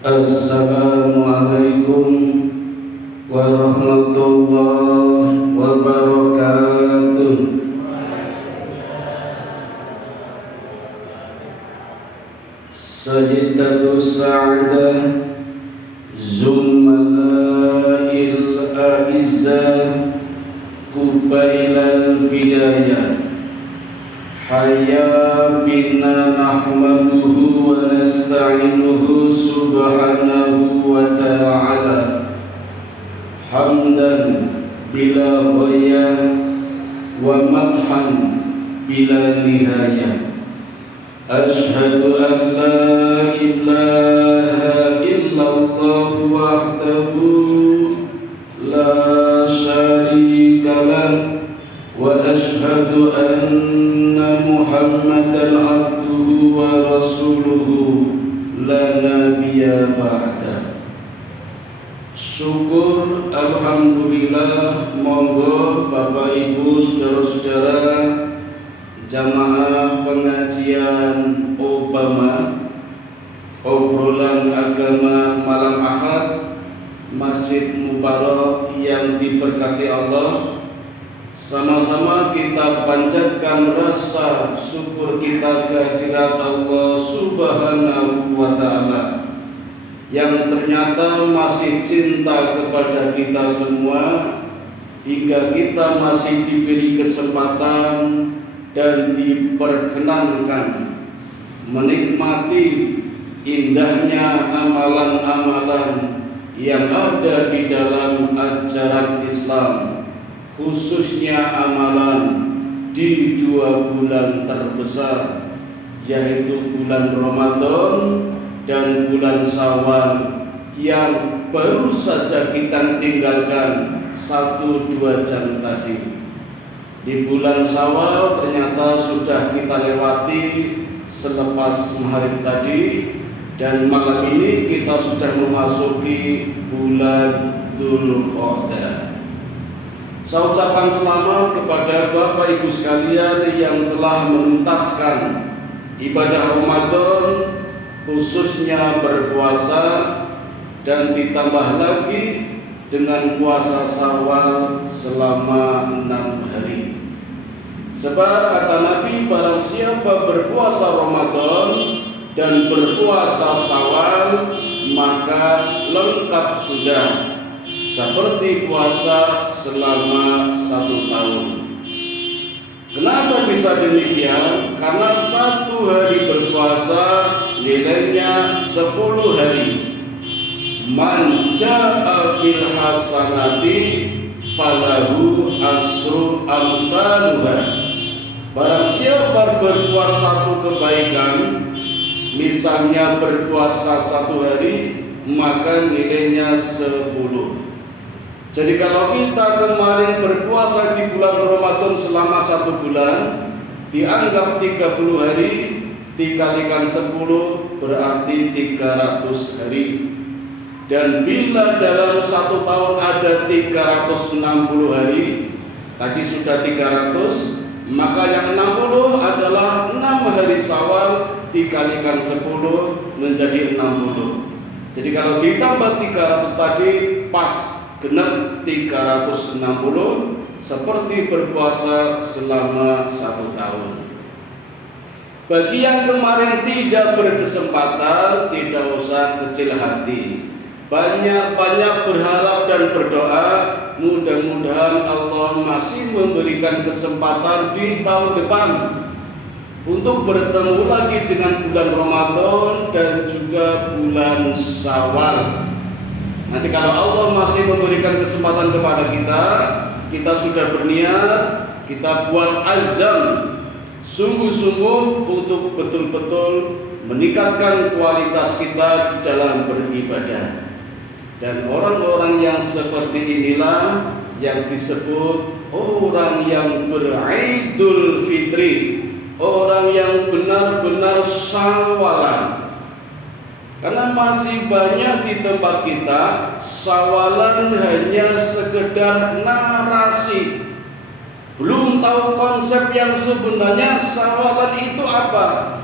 Assalamualaikum warahmatullahi wabarakatuh. Sayyidatu Sa'adah Zummala'il A'izzah Kubailal Bidayah. Hayya bina nahmaduhu wa nasta'inuhu subhanahu wa ta'ala hamdan bila ghayah wa madhan bila nihayah. Ashhadu an la ilaha illallah wahdahu la syarika lah wa ashhadu anna Muhammadan abduhu wa rasuluhu la nabiyya ba'da. Syukur alhamdulillah, monggo Bapak Ibu saudara-saudara jamaah pengajian Obama obrolan agama malam Ahad Masjid Mubarak yang diberkati Allah. Sama-sama kita panjatkan rasa syukur kita kehadirat Allah Subhanahu wa ta'ala yang ternyata masih cinta kepada kita semua, hingga kita masih diberi kesempatan dan diperkenankan menikmati indahnya amalan-amalan yang ada di dalam ajaran Islam, khususnya amalan di 2 bulan terbesar, yaitu bulan Ramadan dan bulan Syawal yang baru saja kita tinggalkan 1-2 jam tadi. Di bulan Syawal ternyata sudah kita lewati selepas maghrib tadi, dan malam ini kita sudah memasuki bulan Dzulqa'dah. Saya ucapkan selamat kepada Bapak Ibu sekalian yang telah menuntaskan ibadah Ramadan, khususnya berpuasa, dan ditambah lagi dengan puasa Syawal selama 6 hari. Sebab kata Nabi, barang siapa berpuasa Ramadan dan berpuasa Syawal, maka lengkap sudah seperti puasa selama 1 tahun. Kenapa bisa demikian? Karena 1 hari berpuasa nilainya 10 hari. Man ja'a bil hasanati falahu asru amtaluha. Barang siapa berbuat 1 kebaikan, misalnya berpuasa 1 hari, maka nilainya 10. Jadi kalau kita kemarin berpuasa di bulan Ramadan selama 1 bulan, dianggap 30 hari, dikalikan 10 berarti 300 hari. Dan bila dalam 1 tahun ada 360 hari, tadi sudah 300, maka yang 60 adalah 6 hari Syawal dikalikan 10 menjadi 60. Jadi kalau ditambah 300 tadi pas genap 360, seperti berpuasa selama 1 tahun. Bagi yang kemarin tidak berkesempatan, tidak usah kecil hati. Banyak-banyak berharap dan berdoa, mudah-mudahan Allah masih memberikan kesempatan di tahun depan untuk bertemu lagi dengan bulan Ramadan dan juga bulan Syawal. Nanti kalau Allah masih memberikan kesempatan kepada kita, kita sudah berniat, kita buat azam sungguh-sungguh untuk betul-betul meningkatkan kualitas kita di dalam beribadah. Dan orang-orang yang seperti inilah yang disebut orang yang beridul fitri, orang yang benar-benar syawalan. Karena masih banyak di tempat kita syawalan hanya sekedar narasi, belum tahu konsep yang sebenarnya syawalan itu apa.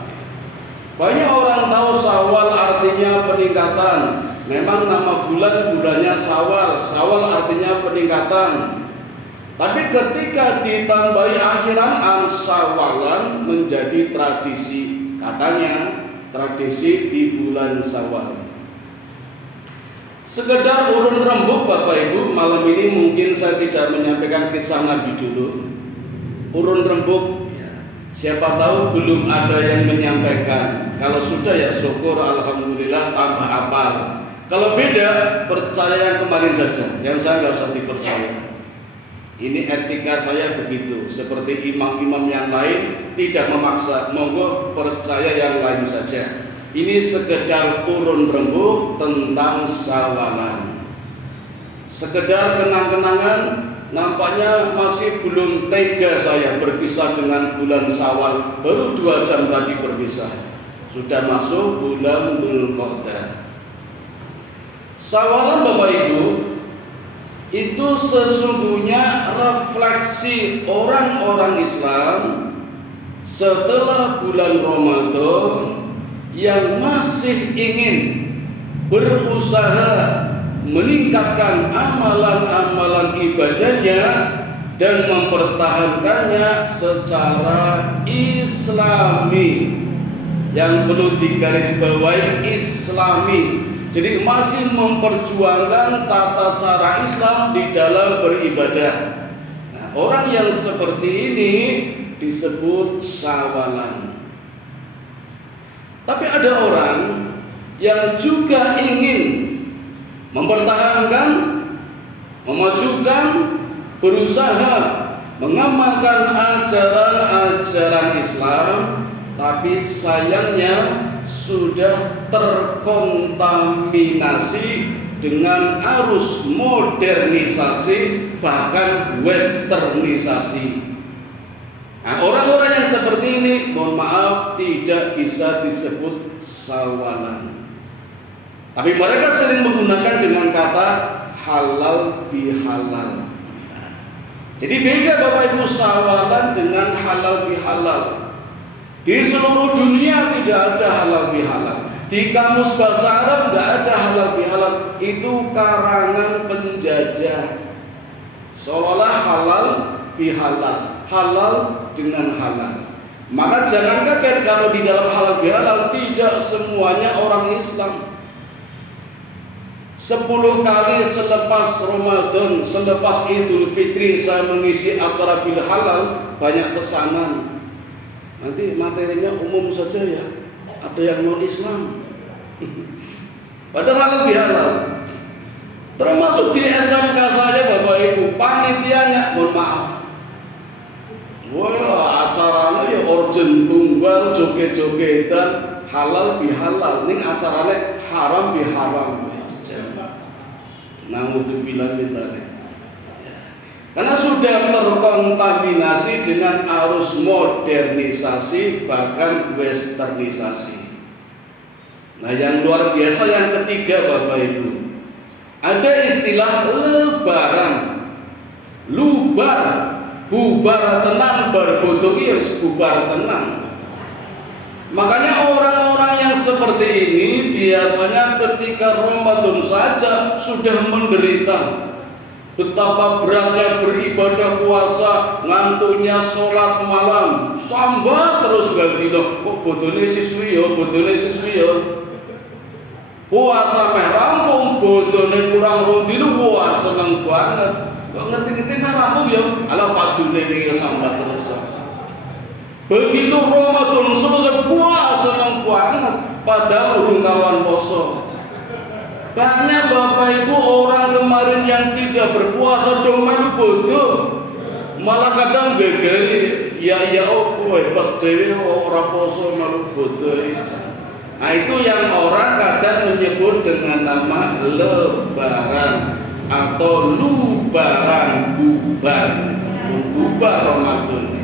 Banyak orang tahu Syawal artinya artinya peningkatan. Memang nama bulannya Syawal, Syawal artinya peningkatan. Tapi ketika ditambahi akhiran Syawalan menjadi tradisi. Katanya tradisi di bulan Syawal. Sekedar urun rembuk Bapak Ibu, malam ini mungkin saya tidak menyampaikan kisah Nabi dulu. Urun rembuk, ya, siapa tahu belum ada yang menyampaikan. Kalau sudah ya syukur, alhamdulillah, tambah apal. Kalau beda, percaya yang kemarin saja, yang saya nggak usah dipercaya. Ini etika saya begitu. Seperti imam-imam yang lain tidak memaksa, monggo percaya yang lain saja. Ini sekedar urun rembuk tentang Syawalan. Sekedar kenang-kenangan, nampaknya masih belum tega saya berpisah dengan bulan Syawal. Baru 2 jam tadi berpisah. Sudah masuk bulan Dzulqa'dah. Syawalan Bapak Ibu, itu sesungguhnya refleksi orang-orang Islam setelah bulan Ramadan yang masih ingin berusaha meningkatkan amalan-amalan ibadahnya dan mempertahankannya secara islami. Yang perlu digarisbawahi islami. Jadi masih memperjuangkan tata cara Islam di dalam beribadah. Nah, orang yang seperti ini disebut Syawalan. Tapi ada orang yang juga ingin mempertahankan, memajukan, berusaha mengamalkan ajaran-ajaran Islam, tapi sayangnya sudah terkontaminasi dengan arus modernisasi, bahkan westernisasi. Nah, orang-orang yang seperti ini, mohon maaf, tidak bisa disebut Syawalan. Tapi mereka sering menggunakan dengan kata halal bihalal. Jadi beda Bapak Ibu Syawalan dengan halal bihalal. Di seluruh dunia tidak ada halal bihalal. Di kamus bahasa Arab tidak ada halal bihalal. Itu karangan penjajah. Seolah halal bihalal, halal dengan halal. Maka jangan kaget kalau di dalam halal bihalal tidak semuanya orang Islam. 10 kali selepas Ramadan, selepas Idul Fitri saya mengisi acara bil halal, banyak pesanan. Nanti materinya umum saja ya, ada yang non Islam. Padahal halal bihalal. Termasuk di SMK saya Bapak Ibu, panitianya mohon maaf. Wah, acaranya ya orjen tunggal, joget-jogetan, halal bihalal. Ini acaranya haram biharam. Naudzubillah min dzalik. Karena sudah terkontaminasi dengan arus modernisasi, bahkan westernisasi. Nah, yang luar biasa yang ketiga Bapak Ibu, ada istilah lebaran, lubar, bubar tenan, berbodohi wis bubar tenan. Makanya orang-orang yang seperti ini biasanya ketika Ramadan saja sudah menderita. Betapa beratnya beribadah puasa, ngantuknya sholat malam, sambat terus galdino. Kok bodone siswi yo, puasa meh rampung, bodone kurang rondino, wah seneng banget. Kok ngerti-ngerti meh rampung yo, ala padune ning sambat terus. Begitu Ramadan selesai, puasa seneng banget, padahal urung kawan poso. Banyak Bapak Ibu orang kemarin yang tidak berpuasa dong melu bodoh, malah kadang gegeri, ya oh hebat dewe orang poso melu bodoh. Nah itu yang orang kadang menyebut dengan nama lebaran atau lubaran, bubar Ramadan.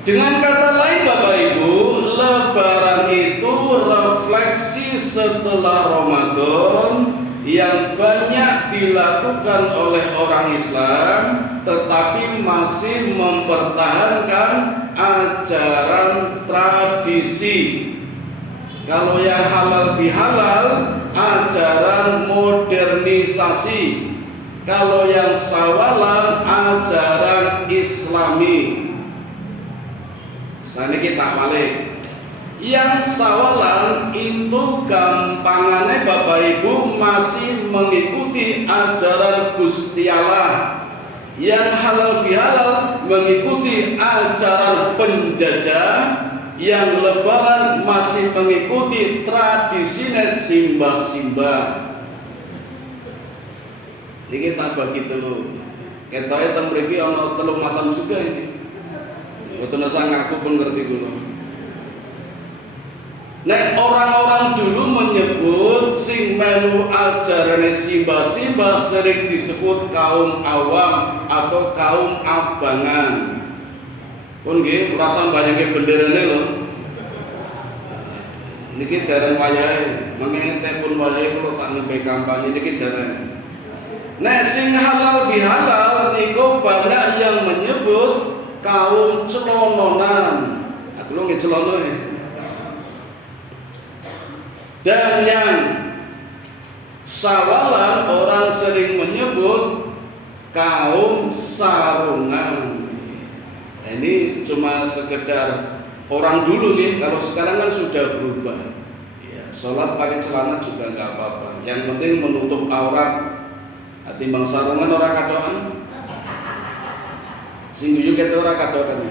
Dengan kata lain Bapak Ibu, lebaran itu refleksi setelah Ramadan yang banyak dilakukan oleh orang Islam, tetapi masih mempertahankan ajaran tradisi. Kalau yang halal bihalal ajaran modernisasi. Kalau yang sawalan ajaran Islami. Sana kita balik. Yang sawalan itu gampangannya Bapak Ibu masih mengikuti ajaran Gusti Allah. Yang halal bihalal mengikuti ajaran penjajah. Yang lebaran masih mengikuti tradisinya simbah-simbah. Ini kita bagi telu. Ketoknya teng mriki ana telu macam juga ini. Mboten usah ngaku pun ngerti kula. Nek orang-orang dulu menyebut sing melu ajarane simbah-simbah sering disebut kaum awam atau kaum abangan. Pun nggih merasa banyak benderane lho. Niki dereng wayahe, mengene pun wayahe kula tak nembe kampanye niki dereng. Nek sing halal bihalal niku banyak yang menyebut kaum celononan. Aku lho nggih celono ya. Dan yang sawalan orang sering menyebut kaum sarungan. Ini cuma sekedar orang dulu nih, kalau sekarang kan sudah berubah. Ya, sholat pakai celana juga nggak apa-apa. Yang penting menutup aurat. Timbang sarungan orang kadoan. Sing guyu kete ora kadoan.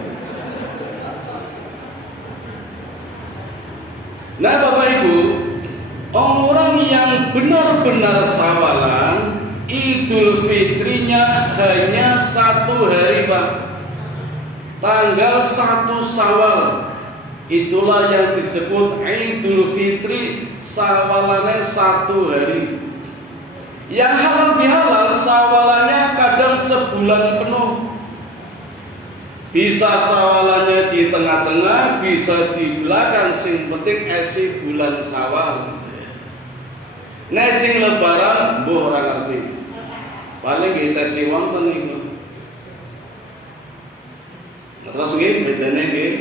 Nah, Bapak Ibu, orang yang benar-benar sawalan, Idul Fitrinya hanya 1 hari, Pak. Tanggal 1 Syawal. Itulah yang disebut Idul Fitri, sawalannya 1 hari. Yang halal bihalal sawalannya kadang sebulan penuh. Bisa sawalannya di tengah-tengah, bisa di belakang, sing penting esi bulan Syawal. Nek sing lebaran mbuh ora ngerti. Paling kita si wonten iku. Terus nggih bedane nggih.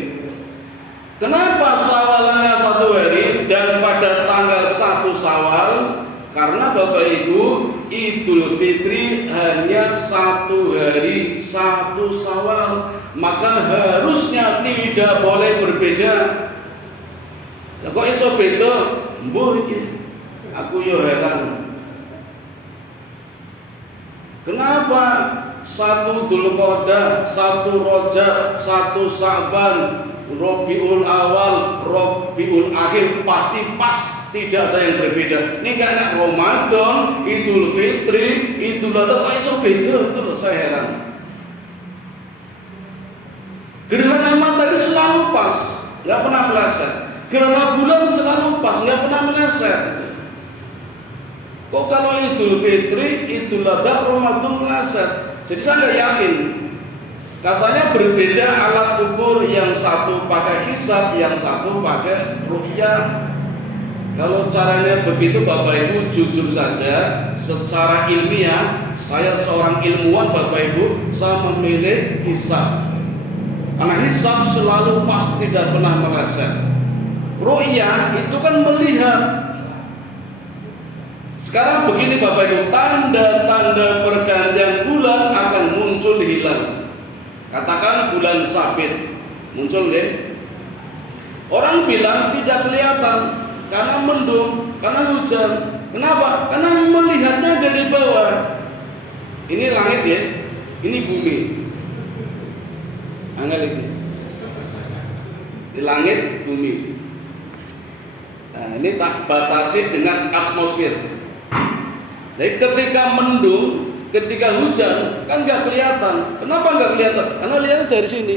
Kenapa sawalannya 1 hari dan pada tanggal 1 Syawal? Karena Bapak Ibu, Idul Fitri hanya 1 hari, 1 Syawal. Maka harusnya tidak boleh berbeda. Lah kok iso beda? Mbuh iki. Aku yo heran. Kenapa 1 Dzulqa'dah, 1 Rajab, 1 Sa'ban, Rabiul Awal, Rabiul Akhir pasti pas, tidak ada yang berbeda. Ini enggak nak Ramadan, Idul Fitri, Idul Adha kok iso beda? Itu loh saya heran. Gerhana matahari selalu pas, nggak pernah meleset. Gerhana bulan selalu pas, nggak pernah meleset. Kok kalau Idul Fitri, Idul Adha, Ramadan meleset? Jadi saya nggak yakin. Katanya berbeda alat ukur, yang satu pakai hisab, yang satu pakai ru'yah. Kalau caranya begitu Bapak Ibu, jujur saja, secara ilmiah, saya seorang ilmuwan Bapak Ibu, saya memilih hisab. Karena hisab selalu pas, tidak pernah meleset. Ru'yah itu kan melihat. Sekarang begini Bapak Ibu, tanda-tanda pergantian bulan akan muncul hilal. Katakan bulan Sabit muncul nggih. Orang bilang tidak kelihatan karena mendung, karena hujan. Kenapa? Karena melihatnya dari bawah. Ini langit ya, ini bumi. Angel ini. Di langit, bumi. Nah, ini tak batasi dengan atmosfer. Jadi ketika mendung, ketika hujan kan nggak kelihatan. Kenapa nggak kelihatan? Karena lihatnya dari sini.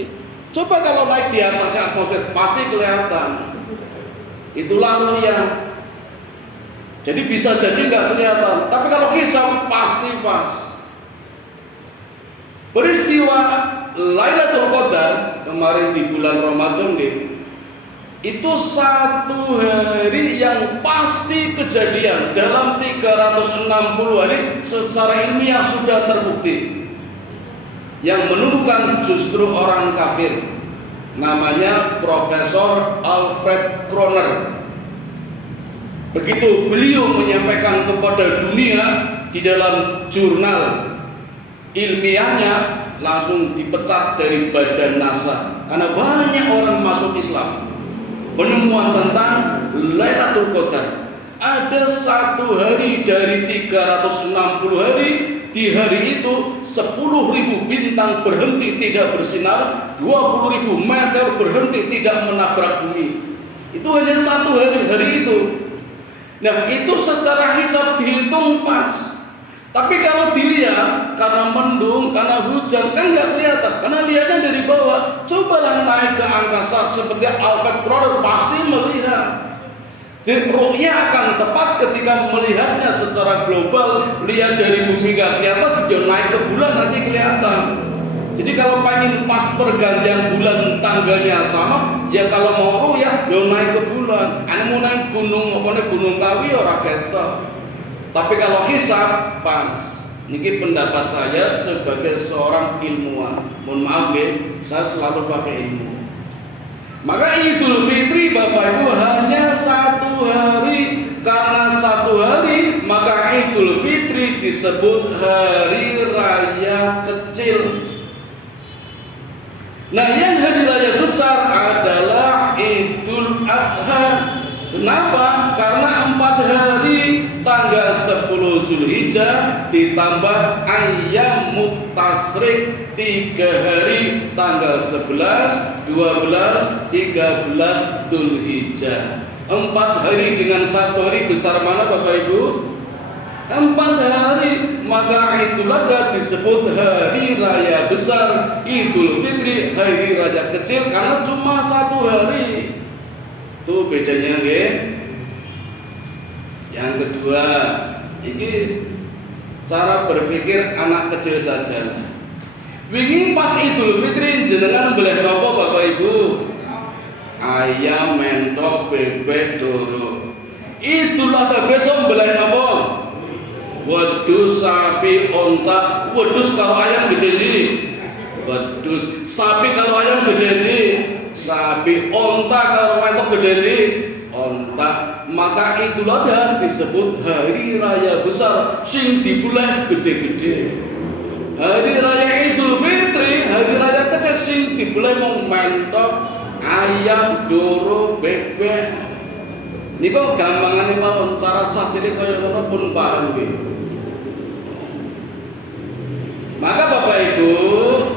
Coba kalau naik di atasnya atmosfer pasti kelihatan. Itulah ru'yah. Jadi bisa jadi nggak kelihatan. Tapi kalau hisab pasti pas. Peristiwa Lailatul Qadar kemarin di bulan Ramadan itu 1 hari yang pasti kejadian dalam 360 hari secara ilmiah sudah terbukti. Yang menemukan justru orang kafir, namanya Profesor Alfred Kroner. Begitu beliau menyampaikan kepada dunia di dalam jurnal ilmiahnya, langsung dipecat dari badan NASA karena banyak orang masuk Islam. Penemuan tentang Lailatul Qadar, ada satu hari dari 360 hari, di hari itu 10.000 bintang berhenti tidak bersinar, 20.000 meteor berhenti tidak menabrak bumi. Itu hanya satu hari itu. Nah, itu secara hisab dihitung pas. Tapi kalau dilihat, karena mendung, karena hujan, kan nggak kelihatan. Karena lihatnya dari bawah. Cobalah naik ke angkasa seperti Alfred Brother, pasti melihat. Jadi ru'ya akan tepat ketika melihatnya secara global. Lihat dari bumi nggak kelihatan, dia naik ke bulan nanti kelihatan. Jadi kalau pengen pas pergantian bulan tanggalnya sama, ya kalau mau ru'ya, dia naik ke bulan. Ane mau naik gunung, gunung Kawi ora ketok. Tapi kalau hisab pas. Ini pendapat saya sebagai seorang ilmuwan. Mohon maaf ya, saya selalu pakai ilmu. Maka Idul Fitri Bapak Ibu hanya satu hari. Karena satu hari, maka Idul Fitri disebut hari raya kecil. Nah, yang hari raya besar adalah Idul Adha. Kenapa? Karena 4 hari, tanggal 10 Zulhijjah ditambah Ayyamut Tasyrik 3 hari, tanggal 11, 12, 13 Zulhijjah. 4 hari dengan 1 hari besar mana Bapak Ibu? 4 hari, maka Idul Adha disebut hari raya besar, Idul Fitri hari raya kecil karena cuma 1 hari. Itu bedanya nggih. Yang kedua, ini cara berpikir anak kecil saja. Wingi pas Idul Fitri jenengan boleh napa Bapak Ibu? Ayam, mentok, bebek, doro. Idul Adha besok boleh napa? Wedhus, sapi, onta. Wedhus karo ayam gede ndi? Wedhus. Sapi karo ayam gede ndi? Sapi. Onta karo mentok gede ndi? Onta. Maka Idul Adha disebut hari raya besar sing dibuleh gede-gede. Hari raya Idul Fitri hari raya kecil sing dibuleh mung mentok, ayam, doro, bebek. Niku gampangane mawon, cara cacile kaya ngono pun paham nggih. Maka Bapak Ibu,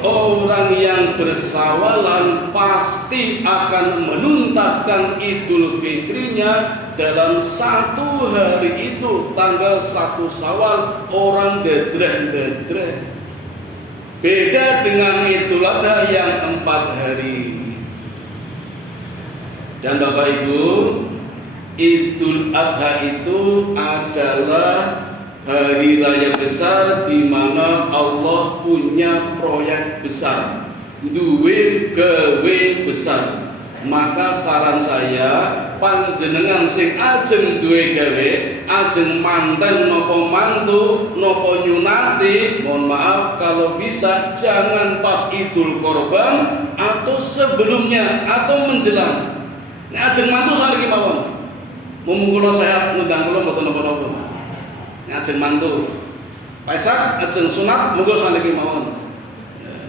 orang yang bersawalan pasti akan menuntaskan Idul Fitrinya dalam 1 hari itu, tanggal 1 Syawal. Orang dedreh-dedreh. Beda dengan Idul Adha yang 4 hari. Dan Bapak Ibu, Idul Adha itu adalah hari raya besar di mana Allah punya proyek besar, duwe gawe besar. Maka saran saya, panjenengan sing ajeng duwe gawe, ajeng manten nopo mantu, nopo nyunati, mohon maaf kalau bisa jangan pas Idul Korban atau sebelumnya atau menjelang. Nek ajeng mantu sakniki mawon. Mumpung kula sehat ngundang kula mboten napa-napa. Nek ajeng mantu. Paisak ajeng sunat monggo sakniki mawon.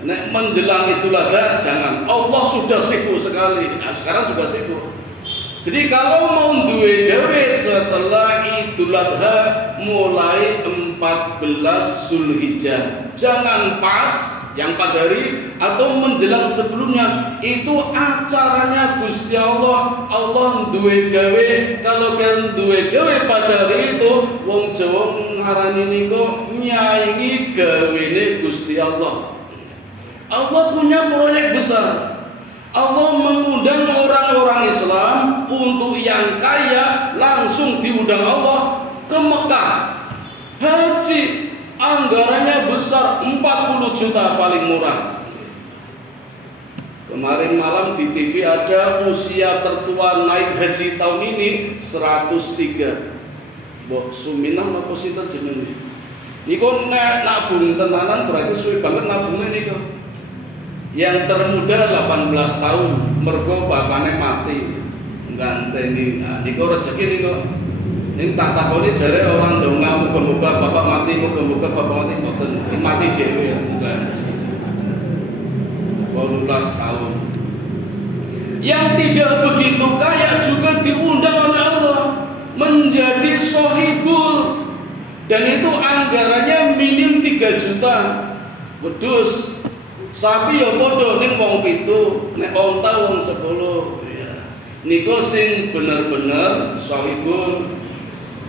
Nek menjelang Idul Adha jangan. Allah sudah sibuk sekali. Nah, sekarang juga sibuk. Jadi kalau mau duwe gawe setelah Idul Adha mulai 14 Zulhijjah. Jangan pas yang 4 hari atau menjelang sebelumnya. Itu acaranya Gusti Allah. Allah duwe gawe. Kalau kan duwe gawe pada hari itu, wong Jawa ngarani niku nyaingi gawene Gusti Allah. Allah punya proyek besar. Allah mengundang orang-orang Islam untuk yang kaya langsung diundang Allah ke Mekah. Haji anggarannya besar 40 juta paling murah. Kemarin malam di TV ada usia tertua naik haji tahun ini 103. Mbok Suminah napa sinten jenenge? Niku nek nabung tenanan berarti suwe banget nabungnya niku. Yang termuda 18 tahun mergo bapaknya mati. Nganteni. Nah niku rezeki niku. Ini tak takoni jare orang donga muga-muga bapak mati, muga-muga bapak mati mboten. Ini mati dhewe muga. 18 tahun. Yang tidak begitu kaya juga diundang oleh Allah menjadi sohibul, dan itu anggarannya minim 3 juta. Wedhus sapi ya padha ning wong 7, nek onta wong 10 ya. Niku sing bener-bener sohibul.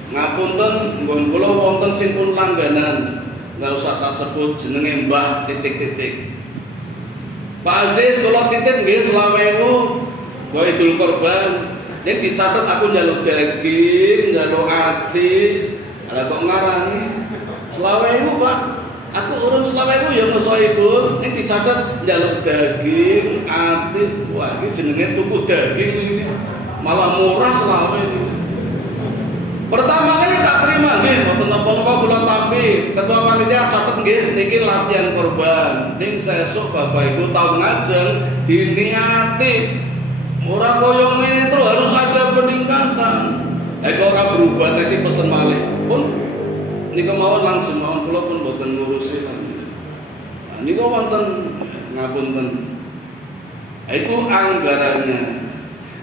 Ngapunten nggon kula wonten sing pun langganan, enggak usah tak sebut jenenge Mbah titik-titik. Pak Aziz kula titip nggih 20.000 kok Idul Kurban. Nek dicatet aku njaluk daging, njaluk ati, ala kok ngarani 20.000 Pak. Aku urun 20.000 ya ngesohibul. Nek dicatet njaluk daging, ati, wah iki jenenge tuku daging ini. Malah murah 20.000. Pertama kali tak terima nggih, mboten napa-napa kula tampi. Ketua panitia catet nggih niki latihan korban. Ning sesuk Bapak Ibu tau ngajeng diniati. Ora koyo ngene terus harus ada peningkatan. Kok ora berubah tesi pesen malih. Pun niku mawon langsung mawon kula pun mboten ngurusi lan. Niku wonten ngapunten. Itu anggarannya.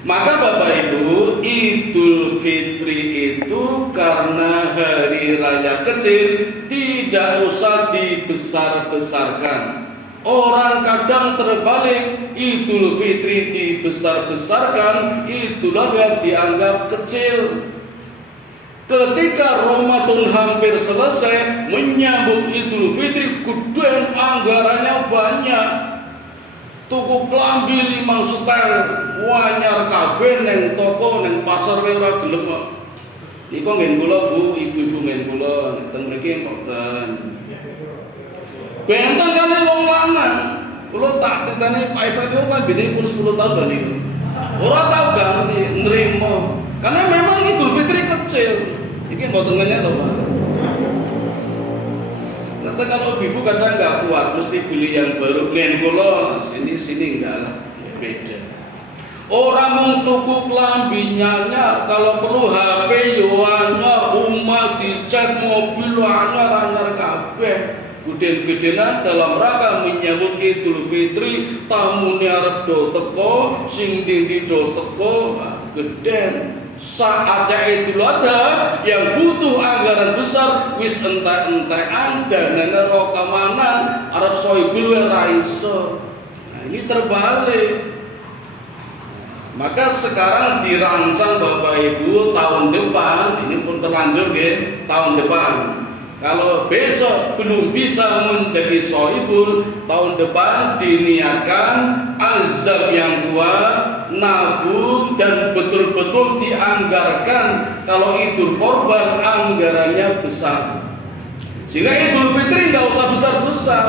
Maka Bapak Ibu, Idul Fitri itu karena hari raya kecil tidak usah dibesar-besarkan. Orang kadang terbalik, Idul Fitri dibesar-besarkan, itulah yang dianggap kecil. Ketika Ramadan hampir selesai, menyambut Idul Fitri, gudeng anggarannya banyak. Tuku klambi 5 setel, wanyar kabeh neng toko neng pasar ora gelem. Niku ngen kula Bu, ibu-ibu ngen kula teng mriki mboten. Benten kali wong lanang. Kula tak titeni Pak Isa niku kan bini pun 10 tahun kan niku. Ora tau ganti nrimo. Karena memang Idul Fitri kecil. Iki mboten ngenyek lho Pak. Tapi kalau ibu kadang nggak kuat, mesti beli yang baru. Ngen kula sini enggak lah, beda. Orang mung tuku klambi nyanyar, kalau perlu HP yo anyar, rumah dicat, mobil anyar kabeh. Geden-gedenan dalam rangka menyambut Idul Fitri, tamune arep do teko, sing ndi do teko, geden. Saatnya Idul Adha yang butuh anggaran besar wis entek-entekan danane ro kamanan arep sohibul ora iso. Nah, ini terbalik. Maka sekarang dirancang Bapak Ibu tahun depan, ini pun terlanjur ya, tahun depan. Kalau besok belum bisa menjadi sohibul, tahun depan diniatkan azab yang kuat, nabung dan betul-betul dianggarkan. Kalau Idul Korban anggarannya besar, sehingga Idul Fitri nggak usah besar-besar,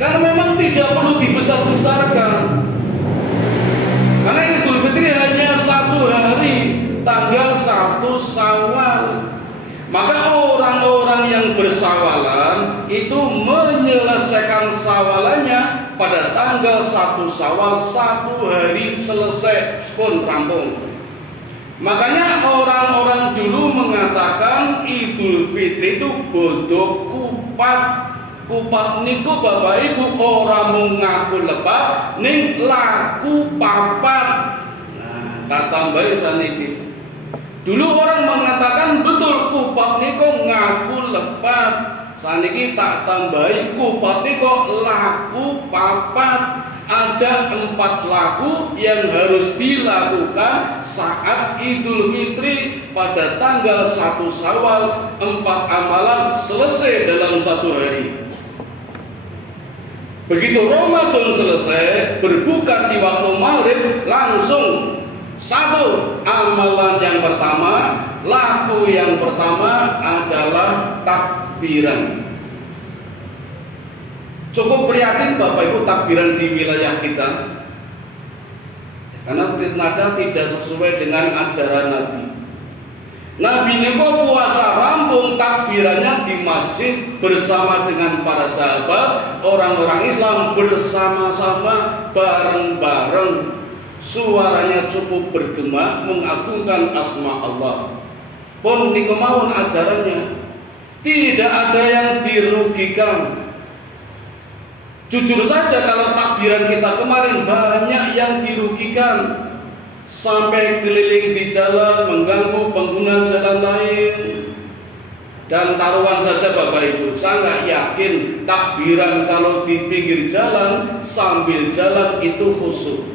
karena memang tidak perlu dibesar-besarkan. Karena Idul Fitri hanya 1 hari, tanggal 1 Syawal. Maka orang-orang yang bersawalan itu menyelesaikan sawalannya pada tanggal 1 Syawal, 1 hari selesai pun rampung. Makanya orang-orang dulu mengatakan Idul Fitri itu bodoh kupat. Kupat niku Bapak Ibu orang mengaku lepat ning laku papat. Nah, tak tambahi saniki. Dulu orang mengatakan betul kupat niku ngaku lepat. Saniki tak tambahi kupat niku laku papat. Ada 4 laku yang harus dilakukan saat Idul Fitri pada tanggal 1 Syawal. 4 amalan selesai dalam 1 hari. Begitu Ramadan selesai, berbuka di waktu maghrib, langsung 1 amalan yang pertama, laku yang pertama adalah takbiran. Cukup prihatin Bapak Ibu takbiran di wilayah kita, karena ternyata tidak sesuai dengan ajaran Nabi. Nabi niku puasa rampung takbirannya di masjid bersama dengan para sahabat, orang-orang Islam bersama-sama bareng-bareng. Suaranya cukup bergema mengagungkan asma Allah. pun niku mawon ajarannya. Tidak ada yang dirugikan. Jujur saja kalau takbiran kita kemarin banyak yang dirugikan. Sampai keliling di jalan mengganggu pengguna jalan lain. Dan taruhan saja Bapak Ibu, saya nggak yakin takbiran kalau di pinggir jalan sambil jalan itu khusyuk.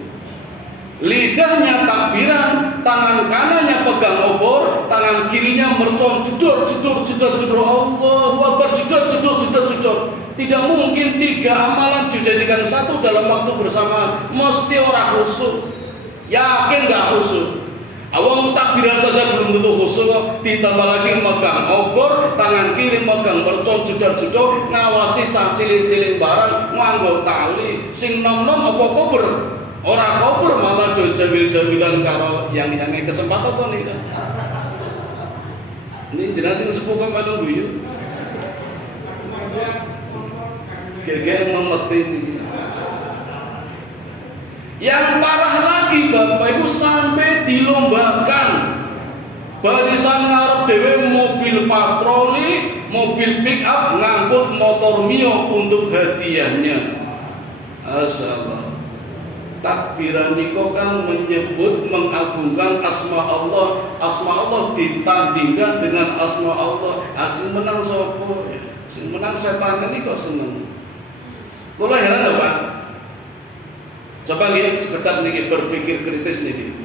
Lidahnya takbiran, tangan kanannya pegang obor, tangan kirinya mercon jedor Allahu Akbar jedor. Tidak mungkin tiga amalan dijadikan satu dalam waktu bersamaan. Mesti orang khusyuk. Yakin nggak khusyuk? Awang takbiran saja belum tentu khusyuk, ditambah lagi megang obor, tangan kiri megang mercon jedor, ngawasi cah cilik-cilik barang, nganggo tali, sing nom-nom apa kober. Orang kober malah do jamil-jamilan karo yang kesempatan to nika. Ini jenengan sing sepuh kok manung guyu. Gege memetin. Yang parah lagi Bapak Ibu sampai dilombakan. Barisan ngarep dhewe mobil patroli, mobil pick up ngangkut motor Mio untuk hadiahnya. Asyaallah. Takbiran niko kan menyebut mengagungkan asma Allah. Asma Allah ditandingkan dengan asma Allah. Asing menang sopo? Sing menang setan niko seneng. Kula heran lho Pak. Coba lihat sekedar niki berpikir kritis niki.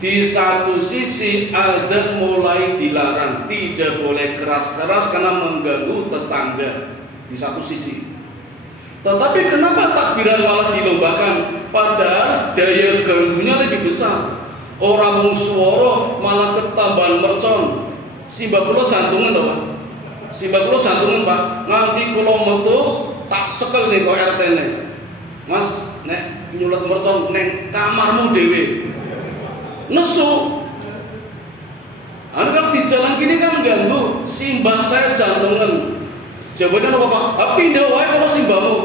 Di satu sisi adzan mulai dilarang, tidak boleh keras-keras karena mengganggu tetangga. Di satu sisi. Tetapi kenapa takbiran malah dilombakan? Padahal daya ganggunya lebih besar. Orang mung swara malah ketambahan mercon. Simbah kula jantungan lho Pak. Simbah kula jantungan Pak. Nganti kula metu tak cekel nih kok RT-ne. Mas, nek nyulet mercon neng kamarmu dhewe. Nesu. Kalau di jalan gini kan ganggu. Simbah saya jantungan. Jawabannya apa Pak? Pindah wae kalau simbahmu.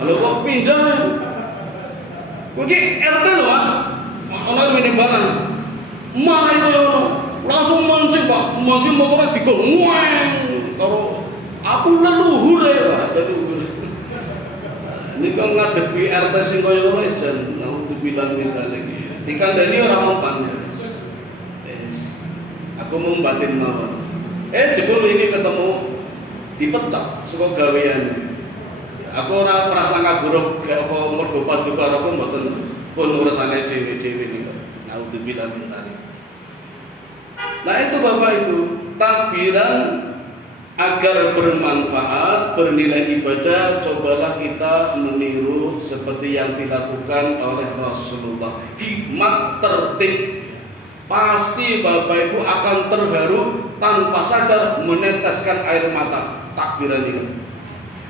Halo kok pindah? Kuwi RT lho Mas. Ana mene barang. Marah itu langsung mancing Pak. Mancing motornya digol. Ngueng. Karo aku leluhur ya Pak. Leluhur. Ini kok ngadepi RT sing kaya ngono jan dibilang minta lagi. Dikandani ora mempan. Yes. Aku membatin mawon. Jebul ini ketemu dipecat saka gaweane. Aku ora prasangka buruk kaya apa mergo paduka karo aku mboten pun urusane dhewe-dhewe niku. Naudzubillah min dzalik. Nah itu Bapak Ibu, takbiran agar bermanfaat, bernilai ibadah, cobalah kita meniru seperti yang dilakukan oleh Rasulullah. Hikmat tertib. Pasti Bapak Ibu akan terharu tanpa sadar meneteskan air mata takbiran ini.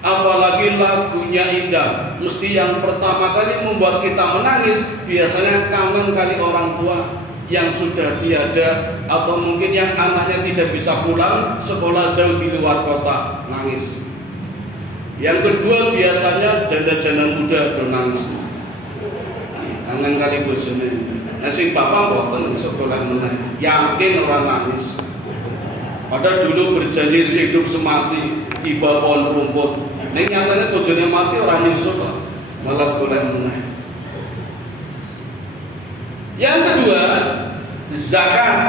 Apalagi lagunya indah, mesti yang pertama kali membuat kita menangis biasanya kangen kali orang tua yang sudah tiada, atau mungkin yang anaknya tidak bisa pulang sekolah jauh di luar kota, nangis. Yang kedua biasanya janda-janda muda nangis, kangen kali bojone. Nasi bapak boten sekolah meneh, yakin orang nangis. Padahal dulu berjanji hidup semati di bawah pohon rumput. Ning nyatanya bojone mati orang nyusul malah golek meneh. Yang kedua, zakat.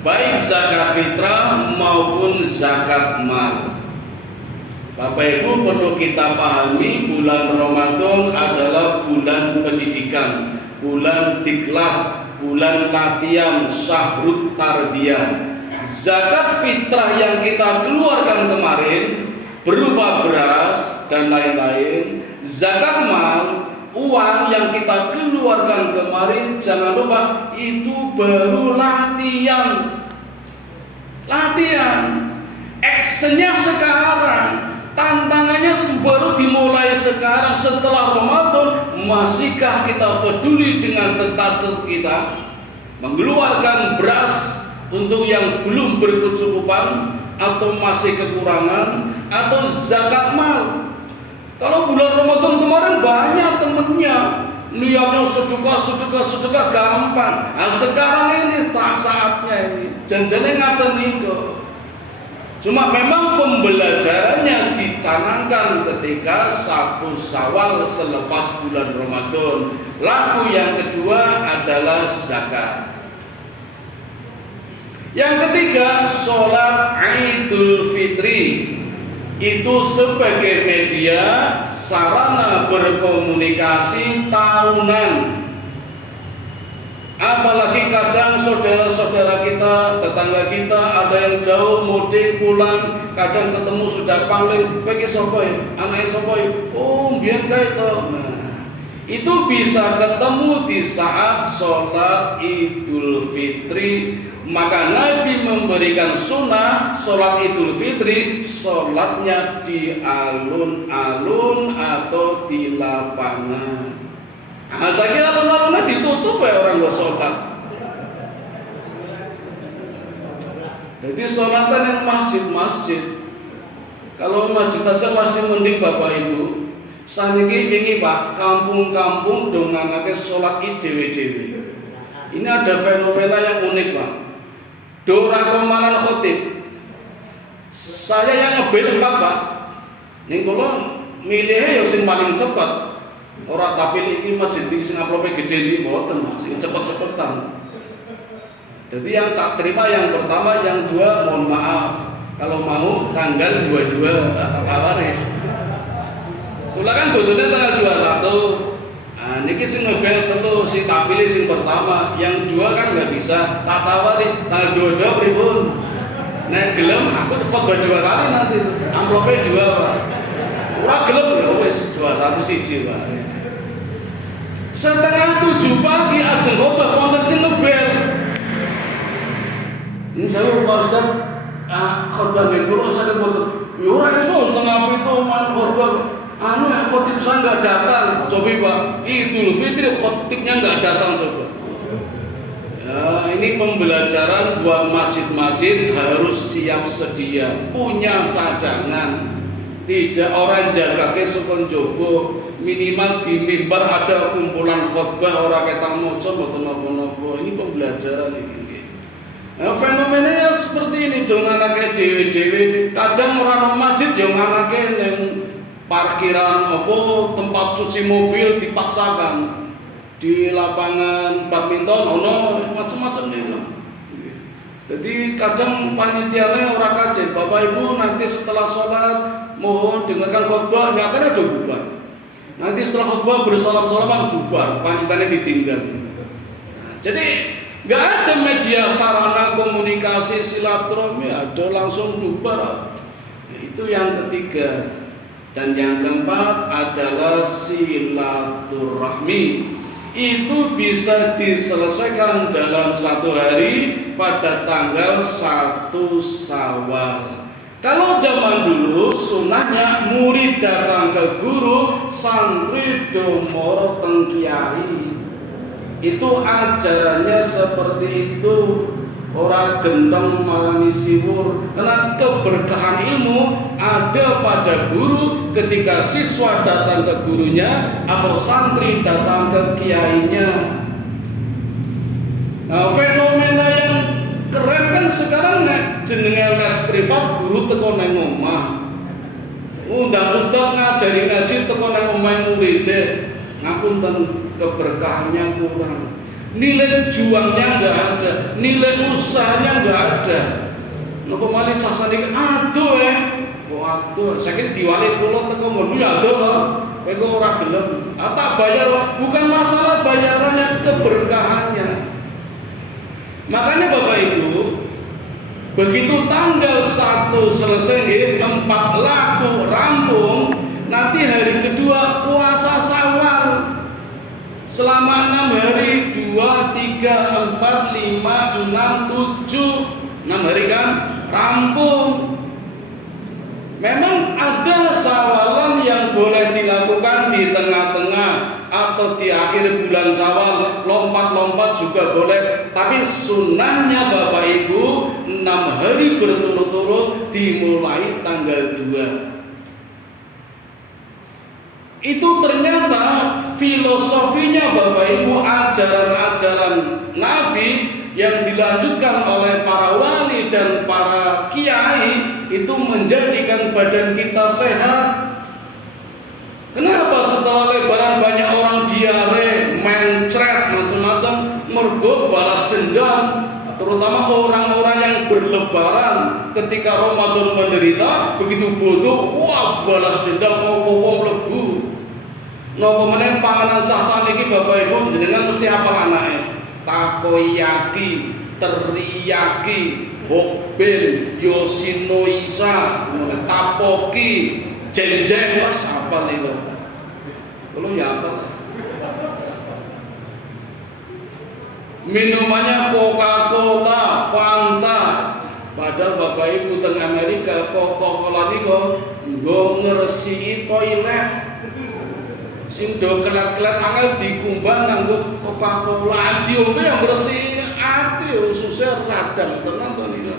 Baik zakat fitrah maupun zakat mal. Bapak Ibu perlu kita pahami bulan Ramadan adalah bulan pendidikan, bulan diklat, bulan latihan, syahrut tarbiyah. Zakat fitrah yang kita keluarkan kemarin berupa beras dan lain-lain. Zakat mal, uang yang kita keluarkan kemarin, jangan lupa itu baru latihan. Actionnya sekarang, tantangannya baru dimulai sekarang setelah Ramadan. Masihkah kita peduli dengan tetangga kita mengeluarkan beras untuk yang belum berkecukupan atau masih kekurangan, atau zakat mal? Kalau bulan Ramadan kemarin banyak temennya niatnya sedekah gampang. Nah sekarang ini tak saatnya ini. Janjane ngaten niku. Cuma memang pembelajarannya dicanangkan ketika 1 Syawal selepas bulan Ramadan. Laku yang kedua adalah zakat. Yang ketiga, sholat Idul Fitri. Itu sebagai media sarana berkomunikasi tahunan. Apalagi kadang saudara-saudara kita, tetangga kita ada yang jauh mudik pulang, kadang ketemu sudah pangling, "Peki sapa ya? Anake sapa ya?" "Oh, mbiyen kae to." Nah, itu bisa ketemu di saat sholat Idul Fitri. Maka Nabi memberikan sunnah sholat Idul Fitri, sholatnya di alun-alun atau di lapangan. Saya kira alun-alunnya ditutup ya orang gak sholat. Jadi sholatan yang masjid-masjid. Kalau masjid aja masih mending Bapak Ibu. Saniki wingi Pak, kampung-kampung donganake sholat dhewe-dhewe. Ini ada fenomena yang unik Pak. Dora komanan khotib. Saya yang ngebel 4 Pak. Ning kula milihnya ya sing paling cepat. Ora tapi iki masjid iki sing amplope gedhe iki mboten Mas, sing cepet-cepetan. Jadi yang tak terima yang pertama, yang dua mohon maaf. Kalau mau tanggal 22 tak kawari. Kula kan bodone tanggal 21. Nah, niki sing ngebel telu sing tak pilih sing pertama, yang dua kan nggak bisa. Tak tawari tanggal 22 pripun. Nek gelem aku khotbah 2 kali nanti itu. Amplope 2 Pak. Ora gelem ya wis 21 siji Pak. Setengah 7 pagi ajeng khotbah wonten sing ngebel. Ini saya Pak Ustaz, khotbah nggih kula saged mboten. Ya ora iso setengah 7 man khotbah. Khotib saya nggak datang. Coba Pak, Idul Fitri khotibnya nggak datang coba. Ya, ini pembelajaran buat masjid-masjid harus siap sedia, punya cadangan. Tidak orang jaga kesukun jobo, minimal di mimbar ada kumpulan khotbah orang ketak moco mboten napa-napa. Ini pembelajaran ini. Nah, fenomenanya seperti ini dong anake dhewe-dhewe. Kadang orang masjid yo anake ning parkiran apa tempat cuci mobil dipaksakan. Di lapangan badminton ono macam-macam itu. Jadi kadang panitianya orang kajen, Bapak Ibu nanti setelah sholat mohon dengarkan khotbah, nyatanya udah bubar. Nanti setelah khotbah bersalam-salaman bubar, panitianya ditinggal. Nah, jadi nggak ada media sarana komunikasi silaturahmi, ada langsung bubar. Nah, itu yang ketiga. Dan yang keempat adalah silaturahmi. Itu bisa diselesaikan dalam 1 hari pada tanggal 1 Syawal. Kalau zaman dulu sunahnya murid datang ke guru, santri domoro teng kiai. Itu ajarannya seperti itu. Orang gendong marani siwur. Karena keberkahan ilmu ada pada guru ketika siswa datang ke gurunya atau santri datang ke kiainya. Nah, fenomena yang keren kan sekarang nek jenenge les privat guru teko nang omah. Undang ustaz ngajari ngaji teko nang omah muridé. Ngapunten keberkahannya kurang. Nilai juangnya nggak ada, nilai usahanya nggak ada. Napa malih casane aduh waduh, saking diwali kula teko ngono ya aduh to. Kowe kok ora gelem. Tak bayar, bukan masalah bayarannya, keberkahannya. Makanya Bapak Ibu, begitu tanggal 1 selesai 4 laku rampung, nanti hari kedua puasa Syawal. Selama 6 hari, 2, 3, 4, 5, 6, 7 6 hari kan rampung. Memang ada sawalan yang boleh dilakukan di tengah-tengah atau di akhir bulan Syawal, lompat-lompat juga boleh. Tapi sunnahnya Bapak Ibu 6 hari berturut-turut dimulai tanggal 2. Itu ternyata filosofinya Bapak Ibu, ajaran-ajaran Nabi yang dilanjutkan oleh para wali dan para kiai itu menjadikan badan kita sehat. Kenapa setelah lebaran banyak orang diare, mencret, macam-macam, mergo balas dendam, terutama orang-orang yang berlebaran ketika Ramadan menderita, begitu bodoh, wah balas dendam, wong lebu. Napa meneh panganan cah saniki Bapak Ibu jenengan mesti hafal anake. Takoyaki, teriyaki, hokben, yoshinoisa, tapoki, jeng-jeng, wah apa itu? Kalau ya apa? Minumannya Coca-Cola, Fanta. Padahal Bapak Ibu teng Amerika Coca-Cola niku nggo ngresiki toilet. Sing do kelat-kelat angel dikumbang nganggo Coca-Cola, diombe yang ngresiki ati ususnya radang tenan to niku.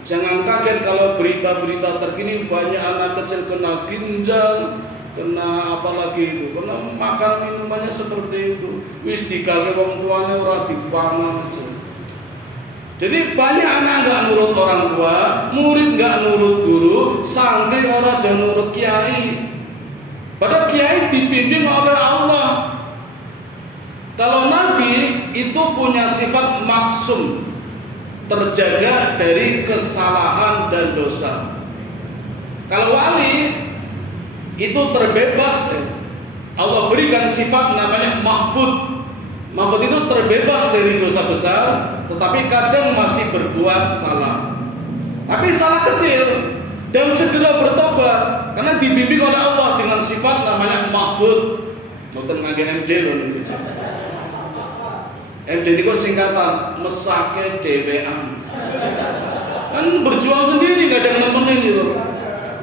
Jangan kaget kalau berita-berita terkini banyak anak kecil kena ginjal, kena apalagi itu, kena makan minumannya seperti itu. Wis digawe wong tuane ora dipangan. Jadi banyak anak nggak nurut orang tua, murid nggak nurut guru, santri ora dan nurut kiai. Padahal kiai dibimbing oleh Allah. Kalau Nabi itu punya sifat maksum, terjaga dari kesalahan dan dosa. Kalau wali itu terbebas, Allah berikan sifat namanya mahfud. Mahfud itu terbebas dari dosa besar, tetapi kadang masih berbuat salah. Tapi salah kecil dan segera bertobat karena dibimbing oleh Allah dengan sifat namanya mahfud. Mboten ngangge MD lho niku. MD niku singkatan mesake dhewean. Kan berjuang sendiri nggak ada yang nemenin itu.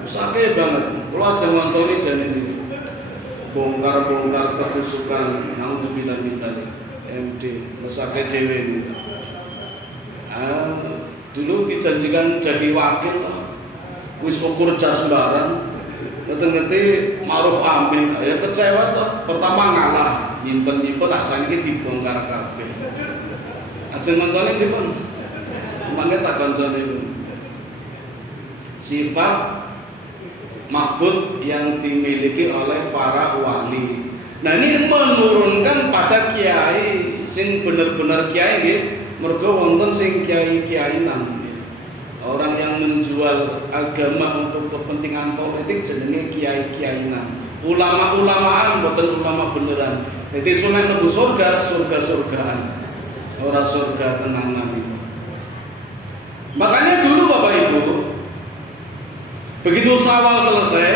Mesake banget. Kula aja ngonconi jane niku. Bongkar-bongkar kebusukan nang minta-minta MD mesake dhewe niku. Dulu dijanjikan jadi wakil lah. Wis ukur jas sembarang, ngerti ma'ruf amin, ya kecewa toh. Pertama ngalah, nyimpen asal ini dibongkar kabeh. Aja ngoncone dipun, mangke tak koncone itu. Sifat mahfud yang dimiliki oleh para wali. Nah ini menurunkan pada kiai, sing bener-bener kiai nggih, mergo wonten sing kiai-kiainan. Orang yang menjual agama untuk kepentingan politik jenenge kiai-kiainan. Ulama-ulamaan boten ulama beneran. Jadi sunah mlebu surga-surgaan. Ora surga tenanan itu. Makanya dulu Bapak Ibu, begitu Syawal selesai,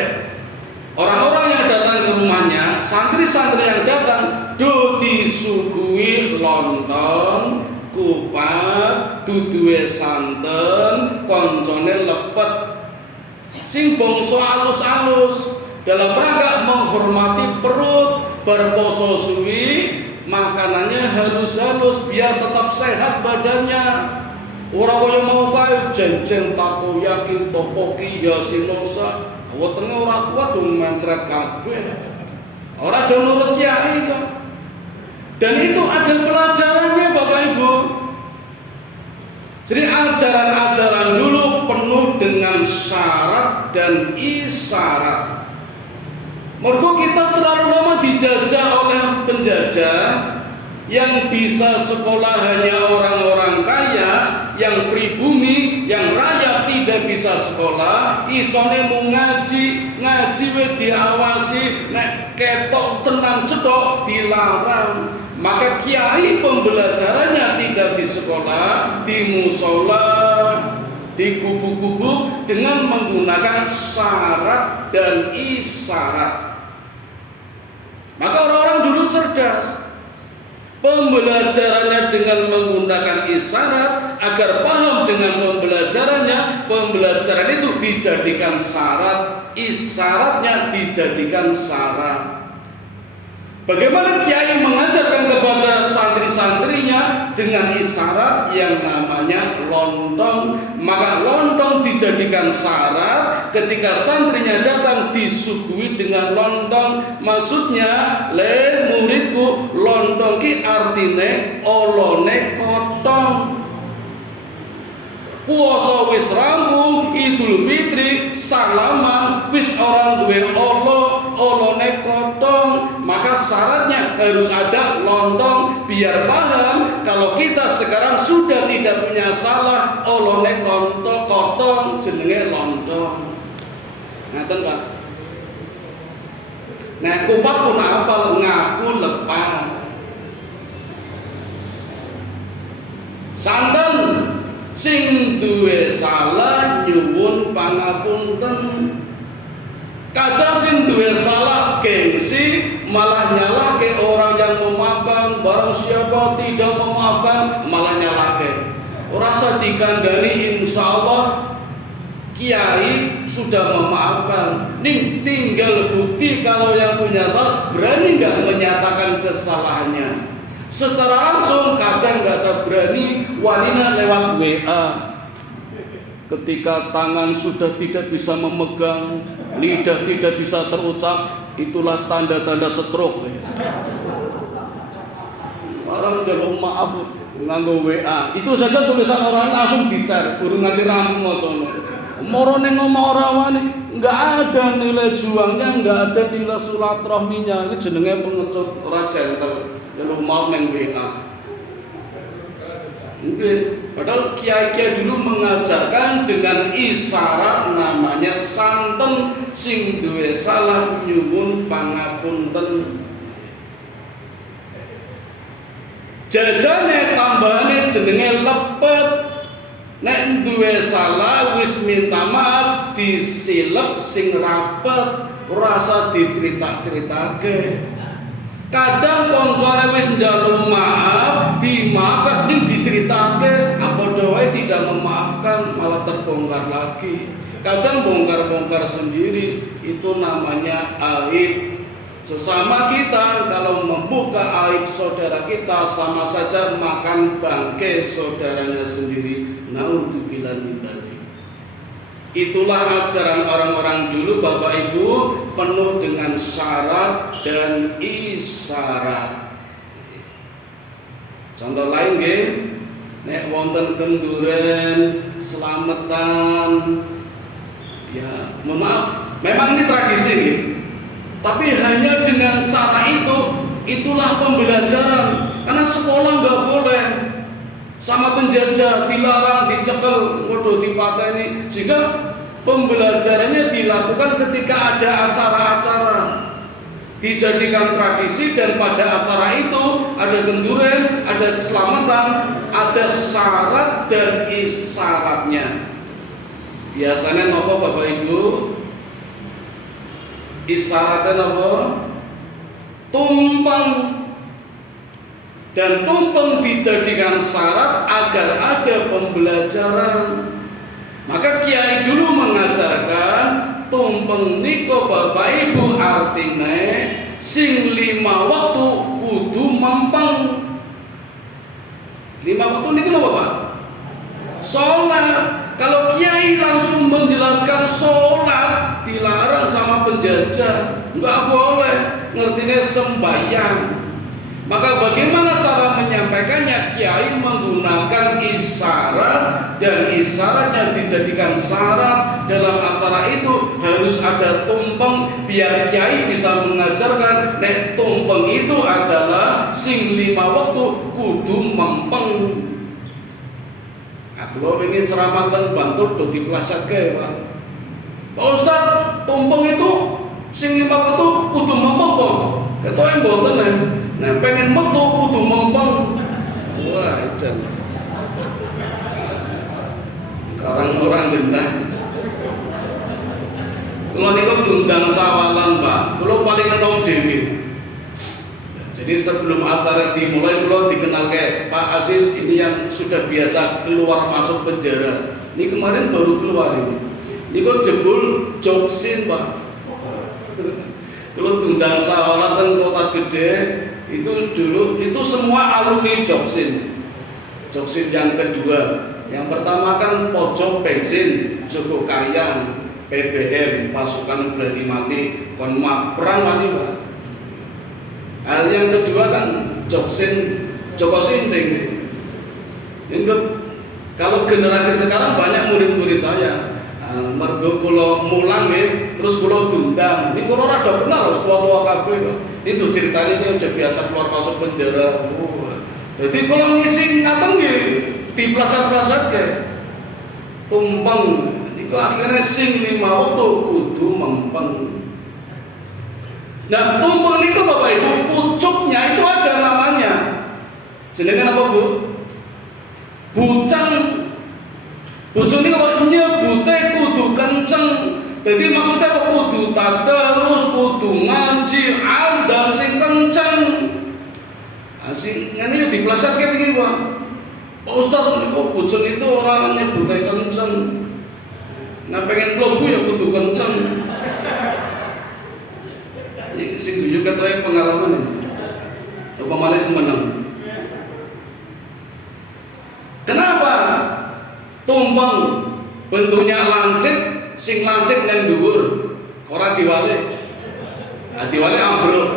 orang-orang yang datang ke rumahnya, santri-santri yang datang, do disuguhi lontong, kupat, duduhe santen, koncone lepet, sing bangsa alus-alus dalam rangka menghormati perut, berposo suwi, makanannya halus-halus biar tetap sehat badannya. Ora kaya mau bae jeng-jeng takoyaki, topoki, yoshinosa, wetenge ora kuat dong mencret kabeh. Ora do nurut kiai kok. Dan itu ada pelajarannya Bapak Ibu. Jadi ajaran-ajaran dulu penuh dengan syarat dan isyarat. Mergo kita terlalu lama dijajah oleh penjajah, yang bisa sekolah hanya orang-orang kaya, yang pribumi, yang rakyat tidak bisa sekolah, isone mau ngaji we diawasi, nek ketok tenan cetok dilarang. Maka kiai pembelajarannya tidak di sekolah, di musola, di gubuk-gubuk dengan menggunakan syarat dan isyarat. Maka orang-orang dulu cerdas. Pembelajarannya dengan menggunakan isyarat agar paham dengan pembelajarannya. Pembelajaran itu dijadikan syarat, isyaratnya dijadikan syarat. Bagaimana kiai mengajarkan kepada santri-santrinya dengan isyarat yang namanya lontong, maka lontong dijadikan syarat. Ketika santrinya datang disuguhi dengan lontong, maksudnya le muridku lontong ki artine olone kotong. wis rampung Idul Fitri, salaman, wis orang duwe olone kotong, maka syaratnya harus ada lontong biar paham kalau kita sekarang sudah tidak punya salah olone kotong jenenge lontong. Ngaten Pak. Nah, kupat pun apal ngaku lepas. Santen sing duwe salah nyuwun pangapunten. Kadang sing duwe salah gengsi malah nyalahke orang yang memaafkan, barang siapa tidak memaafkan malah nyalahke. Ora usah dikandani, insyaallah kiai sudah memaafkan. Nih tinggal bukti kalau yang punya salah berani nggak menyatakan kesalahannya. Secara langsung kadang nggak ada berani, wanita lewat WA. Ketika tangan sudah tidak bisa memegang, lidah tidak bisa terucap, itulah tanda-tanda stroke. Orang kalau maaf nganggo WA, itu saja tulisan orang langsung di-share, urung nganti rampung macane. Morone ngomong orang wani, nggak ada nilai juangnya, nggak ada nilai silaturahminya. Itu jenenge pengecut raja kalau maaf neng WA. Padahal kiai-kiai dulu mengajarkan dengan isyarat namanya santen, sing duwe salah nyuwun pangapunten. Jajane tambahane jenenge lepet. Nek duwe salah wis minta maaf disilep sing rapet, rasa dicerita-ceritake. Kadang koncone wis njaluk maaf, dimaafkan ning diceritake, apa doae tidak memaafkan malah terbongkar lagi. Kadang bongkar-bongkar sendiri, itu namanya aib. Sesama kita kalau membuka aib saudara kita sama saja makan bangkai saudaranya sendiri. Naudzubillah min dzalik. Itulah ajaran orang-orang dulu Bapak Ibu, penuh dengan syarat dan isyarat. Contoh lain nggih, nek wonten kenduren selamatan, ya mohon maaf, memang ini tradisi nggih. Tapi hanya dengan cara itulah pembelajaran. Karena sekolah nggak boleh, sama penjajah dilarang, dicekel, waduh dipateni. Sehingga pembelajarannya dilakukan ketika ada acara-acara, dijadikan tradisi, dan pada acara itu ada kenduren, ada keselamatan, ada syarat dan isyaratnya. Biasanya nopo Bapak Ibu? Isyaratnya apa? Tumpeng. Dan tumpeng dijadikan syarat agar ada pembelajaran. Maka kiai dulu mengajarkan tumpeng niko Bapak Ibu artine sing 5 waktu kudu mempeng. 5 waktu niki napa Pak? Sholat. Kalau kiai langsung menjelaskan sholat dilarang sama penjajah, nggak boleh, ngertinya sembahyang. Maka bagaimana cara menyampaikannya? Kiai menggunakan isyarat, dan isyaratnya dijadikan syarat. Dalam acara itu harus ada tumpeng, biar kiai bisa mengajarkan nek tumpeng itu adalah sing 5 waktu kudu mempeng. Kalau ingin ceramah dan bantu do diplasake Pak. Pak Ustaz, tumpeng itu sing 5 waktu kudu mempeng kok. Ketoke mboten nek pengen metu kudu mempeng. Wah, jan. Orang-orang genah. Kula niku diundang sawalan, Pak. Kula paling enom dhewe. Jadi sebelum acara dimulai kula dikenalke Pak Aziz, ini yang sudah biasa keluar masuk penjara. Ini kemarin baru keluar ini. Ini kok jebul joksin Pak. Kalau diundang sawalan teng Kota Gede itu dulu itu semua alumni joksin. Joksin yang kedua. Yang pertama kan pojok bensin, Joko Karyan, PBM, pasukan berani mati, konmak perang wani Pak. Hal yang kedua kan Joko Sinting. Yang Kalau generasi sekarang banyak murid-murid saya, mergo kula mulang nggih, terus kula diundang. Niku ora ada benar wis tua-tua kabeh kok. Itu ceritanya ini udah biasa keluar masuk penjara. Jadi kula ngisi ngaten nggih diplasat-plasatke. Tumpeng niku asline sing lima waktu kudu mempeng. Nah, tumpeng niku Bapak Ibu pucuknya itu ada namanya. Jenengan apa Bu? Bucang. Bucang niku nyebute kudu kenceng. Jadi maksudnya apa? Kudu tadarus, kudu ngaji, andal sing kenceng. Asing ngene yo diplasatke iki, Pak. Pak Ustaz niku bucang itu orang nyebute kenceng. Nah pengen mlebu ya kudu kenceng. Iki sing guyu ketoke pengalaman ini. Apa malah sing menang. Kenapa? Tumpeng bentuknya lancip, sing lancip nang dhuwur, ora diwale. Nah, diwale ambruk.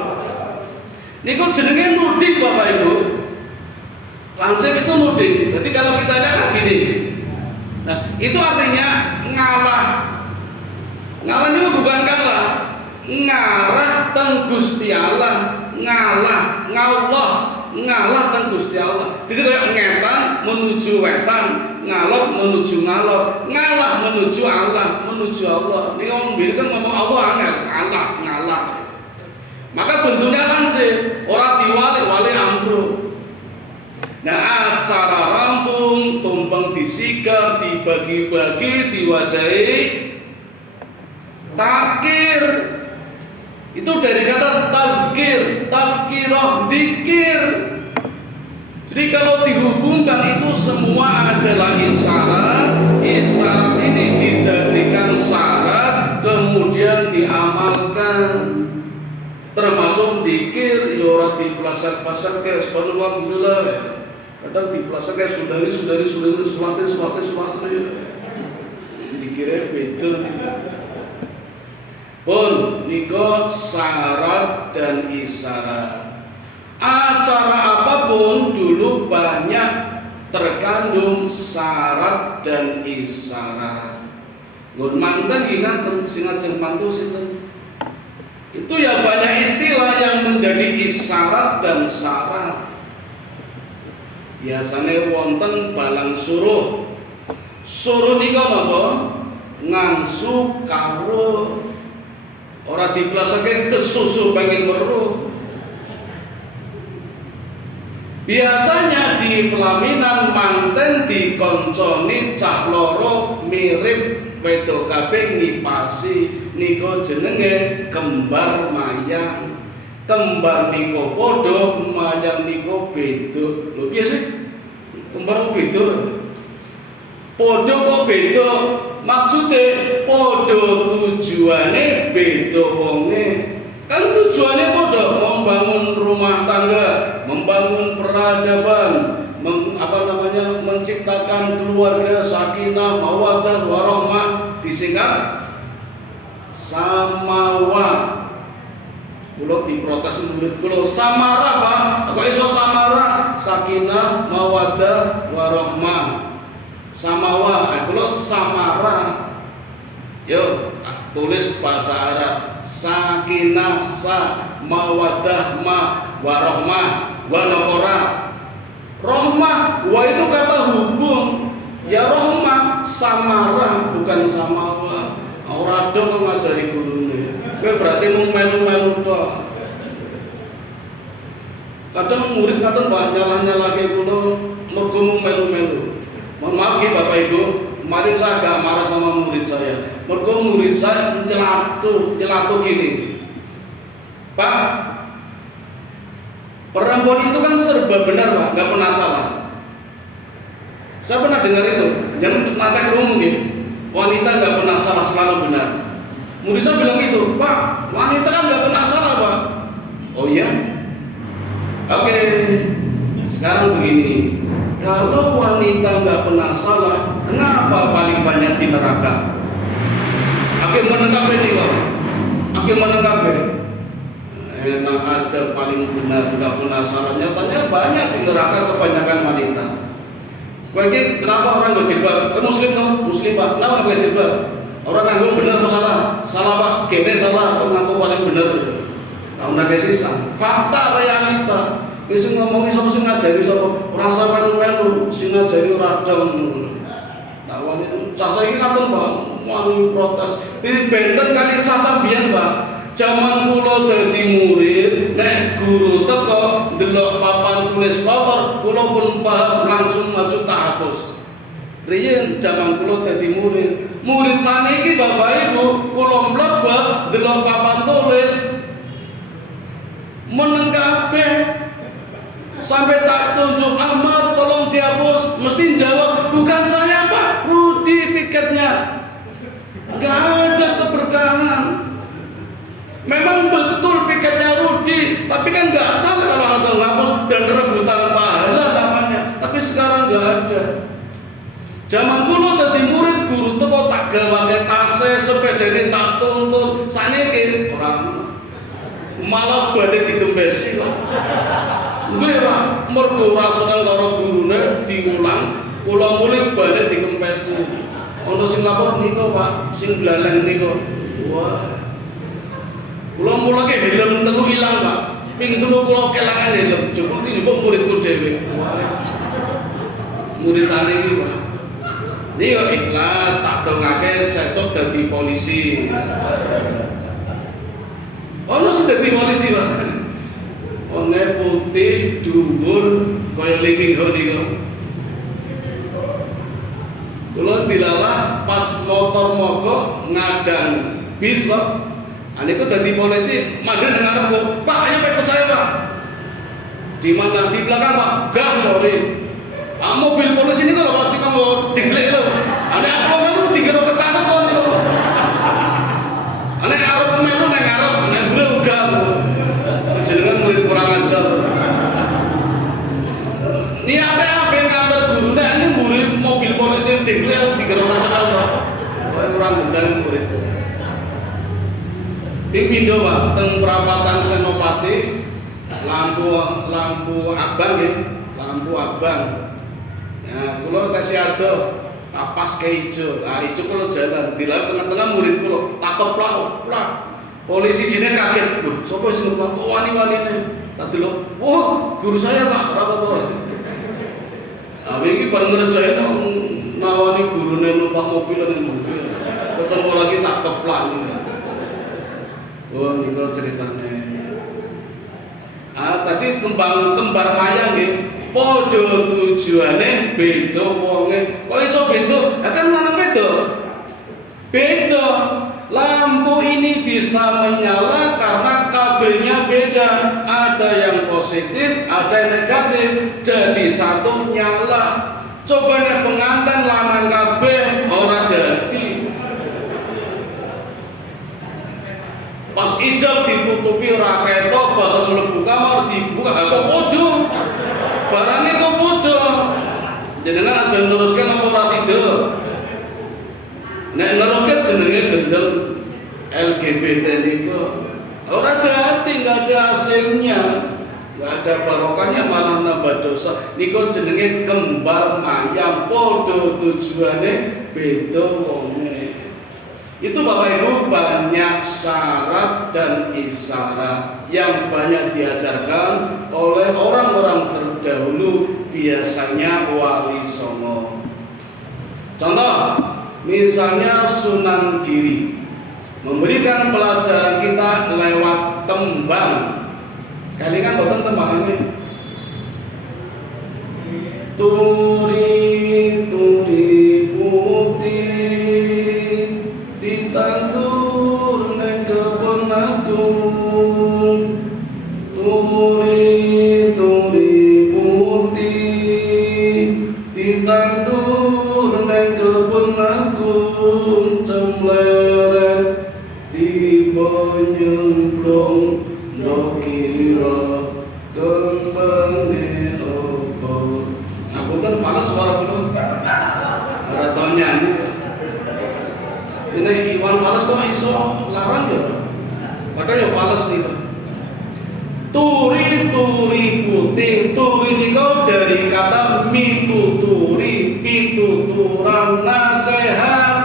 Niku jenenge nudik Bapak Ibu. Lancip itu nudik. Jadi kalau kita lihat kan gini. Nah, itu artinya ngalah. Ngalah itu bukan kalah. Ngarah teng Gusti Allah, ngalah, ngalah teng Gusti Allah. Jadi kayak ngetan menuju wetan, ngalor menuju ngalor, ngalah menuju Allah, menuju Allah. Ini orang bilang kan ngomong Allah angel, ngalah. Maka bentuknya lancip, orang diwali ambruk. Nah, acara rampung, tumpeng disigar, dibagi-bagi, diwadahi, takir. Itu dari kata talkirah, dzikir. Jadi kalau dihubungkan itu semua adalah isyarat. Isyarat ini dijadikan syarat, kemudian diamalkan. Termasuk dzikir, ya ora diplasat-plasat ke subhanallah, alhamdulillah. Kadang diplasat ke sudari, swasti. Dikira beda. Pun niko syarat dan isyarat. Acara apapun dulu banyak terkandung syarat dan isyarat. Ngun manten ingat sing ajeng mantu sinten. Itu ya banyak istilah yang menjadi isyarat dan syarat. Biasanya wonten balang suruh. Suruh niko napa? Ngangsu karo ora diplasake kesusu pengen weruh. Biasanya di pelaminan manten dikonconi cah loro mirip wedok kabeh ngipasi, niku jenenge kembar mayang. Kembar niku padha, mayang niku beda. Lho piye sih? Kembar beda. Padha kok beda. Maksudnya podo tujuannya beda wonge. Kan tujuannya podo membangun rumah tangga, membangun peradaban, menciptakan keluarga sakinah, mawaddah, warahmah, disingkat samawa. Kulo diprotes murid kulo samara Pak, kok iso samara? Sakinah, mawaddah, warahmah. Samawa, kulo samara. Yo, tulis bahasa Arab. Sakinah sa mawaddah ma warahmah wa nopora. Rohmah, wa itu kata hubung. Ya rohmah, samara bukan samawa. Ora dong ngajari gurune. Kowe berarti mung melu-melu tok. Kadang murid ngaten Pak nyalah-nyalahke kula mergo mung melu-melu. Mohon maaf ya Bapak Ibu, kemarin saya agak marah sama murid saya. Mergo murid saya nyelatu gini. Pak, perempuan itu kan serba benar Pak, nggak pernah salah. Saya pernah dengar itu, jangan mata kerungu gitu. Wanita nggak pernah salah, selalu benar. Murid saya bilang gitu, Pak, wanita kan nggak pernah salah Pak. Oh iya? Oke, sekarang begini. Kalau wanita nggak pernah salah, kenapa paling banyak di neraka? Akhir menengah ini kok. Akhir menengah enak aja paling benar nggak pernah salah. Nyatanya banyak di neraka kebanyakan wanita. Kowe iki kenapa orang nggo jilbab? Kowe muslim toh? Muslim Pak. Kenapa enggak pakai jilbab? Orang nganggo bener apa salah? Salah Pak. Gene salah, kok ngaku paling bener. Tahun ndak sisa. Fakta realita. Wis ngomongi sapa sing ngajari sapa? Ora usah melu-melu, sing ngajari ora dong. Tawon itu casa iki ngaten Pak, wani protes. Benten kali casa biyen Pak. Zaman kula dadi murid, nek guru teko ndelok papan tulis kotor, kula pun paham langsung maju tak hapus. Riyen zaman kula dadi murid saniki Bapak Ibu, kula mlebet ndelok papan tulis meneng kabeh. Sampai tak tunjuk Ahmad tolong dihapus, mesti jawab bukan saya Pak, Rudi piketnya. Enggak ada keberkahan. Memang betul piketnya Rudi, tapi kan nggak salah kalau ada ngapus dan rebutan pahala namanya. Tapi sekarang nggak ada. Zaman dulu tadi murid guru teko tak gawe tase, sepeda ini tak tuntun. Saniki orang malah balik digembesi kok. Nggih Pak, mergo ora seneng karo gurune diulang, kula mulih balik digembesi. Untuk Singapura niku Pak, sing blaleng niku. Wah. Kula mulake helm telu ilang Pak. Ping telu kula kelangan helm. Jebul dijupuk muridku dhewe. Wah. Murid saniki Pak. Niki kok ikhlas tak dongake secok dadi polisi. Ono sing dadi polisi Pak. Wonge putih, dhuwur kaya lingking niku. Kula dilalah pas motor mogok ngadang bis Pak. Aniku dadi polisi, mandek nang ngarepku, Pak ayo ikut saya Pak. Di mana? Di belakang Pak. Gak sorry. Mobil polisi ini kalau pasti kamu diglek lo. Ane aku melu dikira ketangkep to niku. Ane arep melu nang ngarep, nang gure uga. Jenengan murid kurang ajar. Niate ape nganter gurune ini murid mobil polisi diglek dikira kecekel to. Kowe ora gendang muridku. Ping pindho Pak teng perapatan Senopati lampu abang nggih, lampu abang. Ya, kula tesih ado tapas ke ijo. Ah ijo kula jalan, dilalah tengah-tengah murid kula tak keplak. Polisi jine kaget. Lho, sapa sing keplak kok wani-wanine? Tak delok. Oh, guru saya Pak, ora apa-apa. Ah wingi bareng ngerjain nawani gurune numpak mobil nang mobil. Ketemu lagi tak keplak. Oh, niku ceritane. Tadi kembar mayang nggih, padha tujuane beda wonge. Kok iso beda? Kan lanang beda. Beda. Lampu ini bisa menyala karena kabelnya beda. Ada yang positif, ada yang negatif. Jadi satu nyala. Coba nek pengantin lanang kabeh ora dadi. Pas ijab ditutupi ora ketok, pas mlebu kamar dibuka kok padha. Barane kok padha. Jenengan aja neruskan apa ora sida. Nek neruske jenenge gendel LGBT niku. Ora dadi, enggak ada hasilnya. Enggak ada barokahnya malah nambah dosa. Niku jenenge kembar mayang, padha tujuane beda wonge. Itu Bapak Ibu banyak syarat dan isyarat yang banyak diajarkan oleh orang-orang terdahulu, biasanya wali songo. Contoh, misalnya Sunan Giri memberikan pelajaran kita lewat tembang. Kalian boten tembangannya. Turi putih ditandur neng kebun agung, turi putih ditandur neng kebun agung, cemleret tiba nyemplung ndokira kembangnya opo. Ngapunten fales suara kula. Ora tau nyanyi. Ini Iwan Fals kok iso larang ya? Padahal ya Fals nih Pak. Turi putih, turi niku dari kata mituturi. abang nasihat.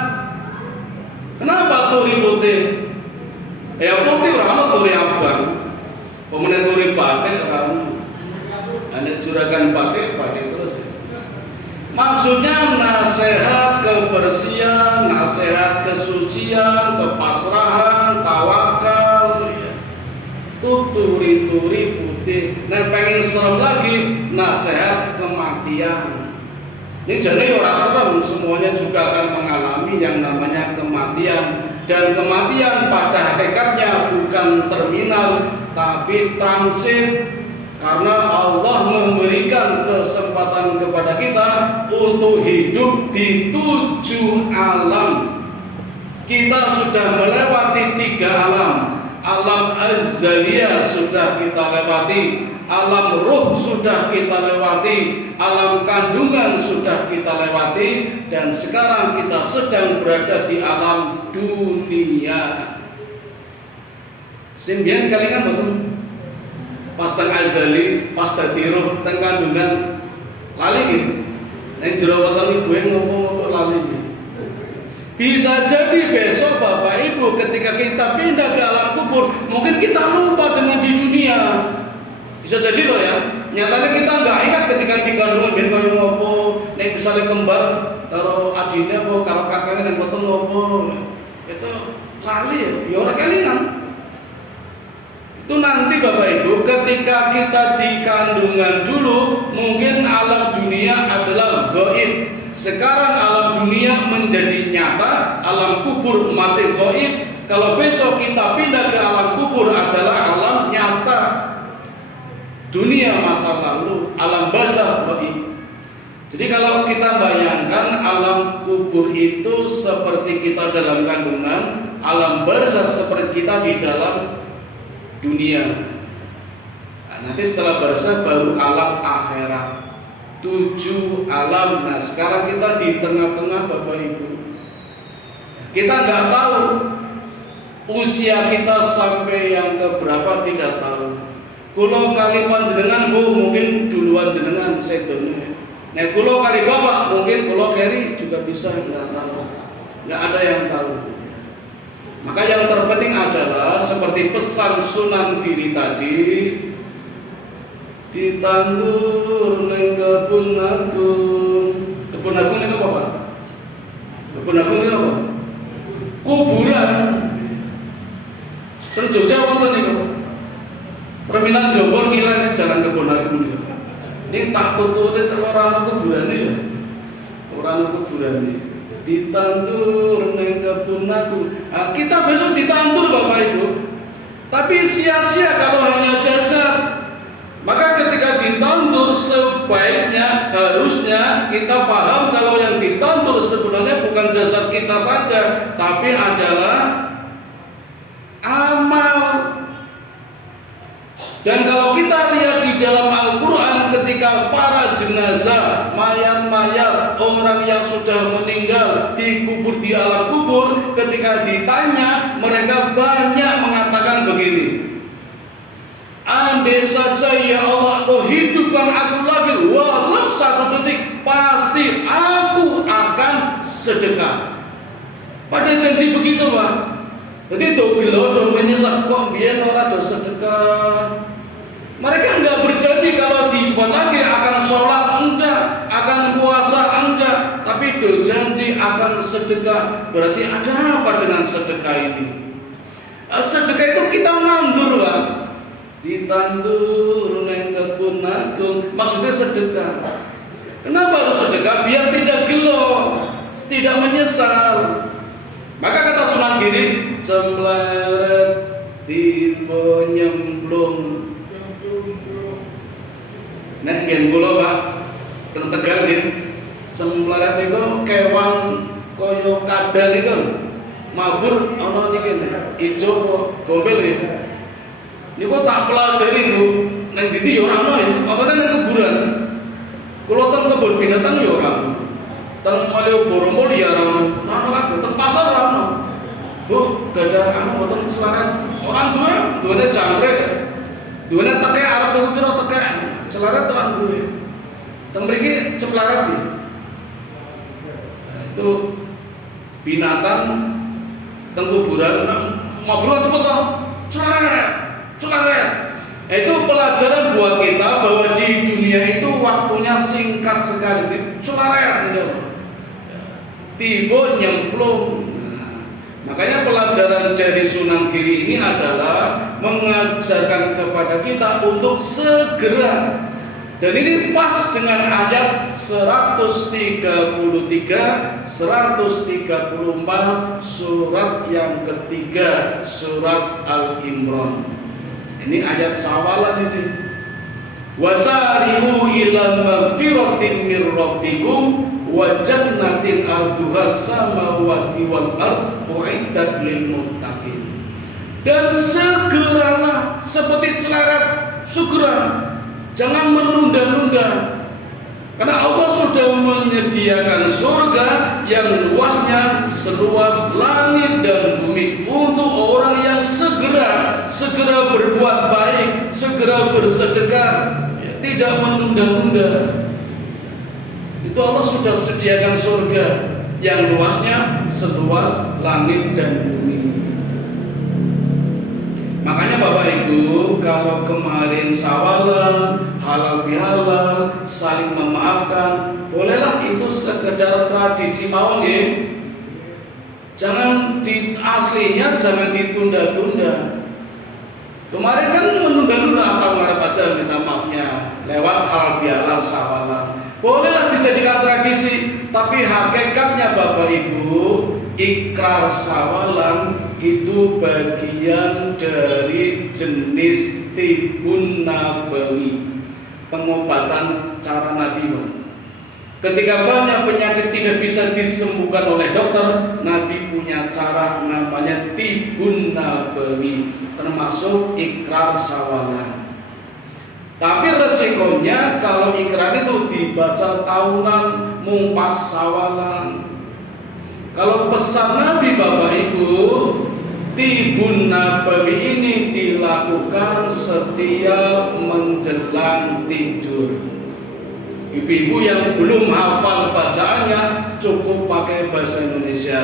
Kenapa turi putih? Ya putih orang turi abang. Pemenang turi batik orang. Ada juragan batik terus. Maksudnya nasihat kebersihan, nasihat kesucian, kepasrahan, tawakal, ya. Turi putih. Nah pengen serem lagi, nasihat kematian. Ini jadi orang serem, semuanya juga akan mengalami yang namanya kematian. Dan kematian pada hakikatnya bukan terminal, tapi transit. Karena Allah memberikan kesempatan kepada kita untuk hidup di 7 alam. Kita sudah melewati 3 alam. Alam azaliyah sudah kita lewati, alam ruh sudah kita lewati, alam kandungan sudah kita lewati, dan sekarang kita sedang berada di alam dunia. Sembilan kalian betul. Pas teng azali, pas dadi roh, teng kandungan lali gitu. Nek jerawatan ibu ngopo lali gitu. Bisa jadi besok Bapak Ibu ketika kita pindah ke alam kubur, mungkin kita lupa dengan di dunia. Bisa jadi loh ya. Nyatanya kita nggak ingat ketika di kandungan ben koyo ngopo, nek misalnya kembar karo adine apa karo kakaknya nek boten ngopo. Itu lali ya ora kelingan. Itu nanti Bapak Ibu ketika kita di kandungan dulu mungkin alam dunia adalah gaib. Sekarang alam dunia menjadi nyata, alam kubur masih gaib. Kalau besok kita pindah ke alam kubur adalah alam nyata. Dunia masa lalu, alam barzakh gaib. Jadi kalau kita bayangkan alam kubur itu seperti kita dalam kandungan, alam barzakh seperti kita di dalam dunia. Nah, nanti setelah barzakh baru alam akhirat. 7 alam. Nah sekarang kita di tengah-tengah Bapak Ibu. Kita nggak tahu usia kita sampai yang keberapa, tidak tahu. Kulo kali panjenengan Bu mungkin duluan jenengan sedone. Nah kulo kali bapak mungkin kulo keri juga bisa, nggak tahu. Nggak ada yang tahu. Maka yang terpenting adalah seperti pesan Sunan Giri tadi, ditandur neng kebun agung. Kebun agung ini apa Pak? Kebun agung ini apa? Kuburan. Terus Jogja wonten niku. Terminal Jombor ngilang jalan Kebun Agung niku. Ini tak tutute orang kuburan ya. Orang kuburan ini. Ditandur neng kebun agung. Nah, kita besok ditandur Bapak Ibu. Tapi sia-sia kalau hanya jasad. Maka ketika ditandur sebaiknya harusnya kita paham kalau yang ditandur sebenarnya bukan jasad kita saja, tapi adalah amal. Dan kalau kita lihat di dalam Al-Quran ketika para jenazah, mayat-mayat orang yang sudah meninggal dikubur di alam kubur, ketika ditanya mereka banyak mengatakan begini, andai saja ya Allah Engkau hidupkan aku lagi walau 1 detik, pasti aku akan sedekah. Pada janji begitu Pak. Jadi do menyesat kok biar orang do sedekah. Mereka enggak berjanji kalau di depan lagi akan sholat enggak, akan puasa enggak, tapi do janji akan sedekah. Berarti ada apa dengan sedekah ini? Sedekah itu kita nandur Pak. Ditandur neng kebun agung, maksudnya sedekah. Kenapa harus sedekah? Biar tidak gelo, tidak menyesal. Maka kata Sunan Giri, cemleret tipe nyemplung. Nek ngen kula Pak, teng Tegal nggih. Cemleret niku kewan kaya kadal niku. Mabur ana niki ijo apa gombel nggih. Niku tak pelajari lho, nang ndi ya ora ono ya, apa nang kuburan. Kula teng kebun binatang ya ora ono. Teng Malioboro ya ora ono. Ono kabeh teng pasar ora ono. Bu, gadah anu mboten selaret. Orang duwe jangkrik. Duwene tekek arep tuku pira tekek. Selaret terang duwe. Teng mriki cemlaret iki. itu binatang tengkuburan ngobrol cepet toh, celaret. Itu pelajaran buat kita bahwa di dunia itu waktunya singkat sekali, celaret gitu. Tiba nyemplung. Makanya pelajaran dari Sunan Giri ini adalah mengajarkan kepada kita untuk segera. Dan ini pas dengan ayat 133, 134 surat yang ketiga, surat Al-Imran. Ini ayat sawalan ini. Wasari'u ila magfiratin mir rabbikum wa jannatin arduha samawati wal ard uiddat lil muttaqin. Dan segeralah seperti celaret, segera. Jangan menunda-nunda. Karena Allah sudah menyediakan surga yang luasnya seluas langit dan bumi untuk orang yang segera berbuat baik, segera bersedekah, ya, tidak menunda-nunda. Itu Allah sudah sediakan surga yang luasnya seluas langit dan bumi. Makanya Bapak Ibu, kalau kemarin sawalan, halal bihalal, saling memaafkan, bolehlah itu sekedar tradisi mawon ya. Jangan aslinya jangan ditunda-tunda. Kemarin kan menunda-nunda atau ngarep aja minta maafnya lewat halal bihalal sawalan. Bolehlah dijadikan tradisi, tapi hakikatnya Bapak Ibu, ikrar sawalan itu bagian dari jenis tibun nabawi, pengobatan cara Nabi. Ketika banyak penyakit tidak bisa disembuhkan oleh dokter, Nabi punya cara namanya tibun nabawi, termasuk ikrar sawalan. Tapi resikonya kalau ikrar itu dibaca tahunan, mumpas sawalan. Kalau pesan Nabi Bapak Ibu, tibun nabawi ini dilakukan setiap menjelang tidur. Ibu-ibu yang belum hafal bacaannya cukup pakai bahasa Indonesia.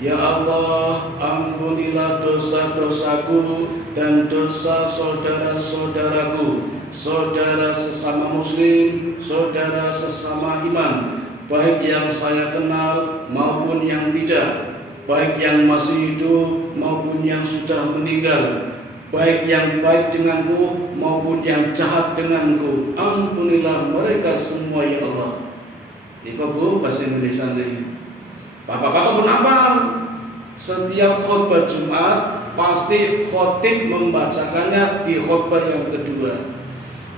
Ya Allah, ampunilah dosa-dosaku dan dosa saudara-saudaraku, saudara sesama muslim, saudara sesama iman, baik yang saya kenal maupun yang tidak, baik yang masih hidup maupun yang sudah meninggal, baik yang baik denganku maupun yang jahat denganku. Ampunilah mereka semua ya Allah. Ini kok Bu bahasa Indonesia nih. Bapak-bapak pun hafal. Setiap khutbah Jumat pasti khotib membacakannya di khutbah yang kedua.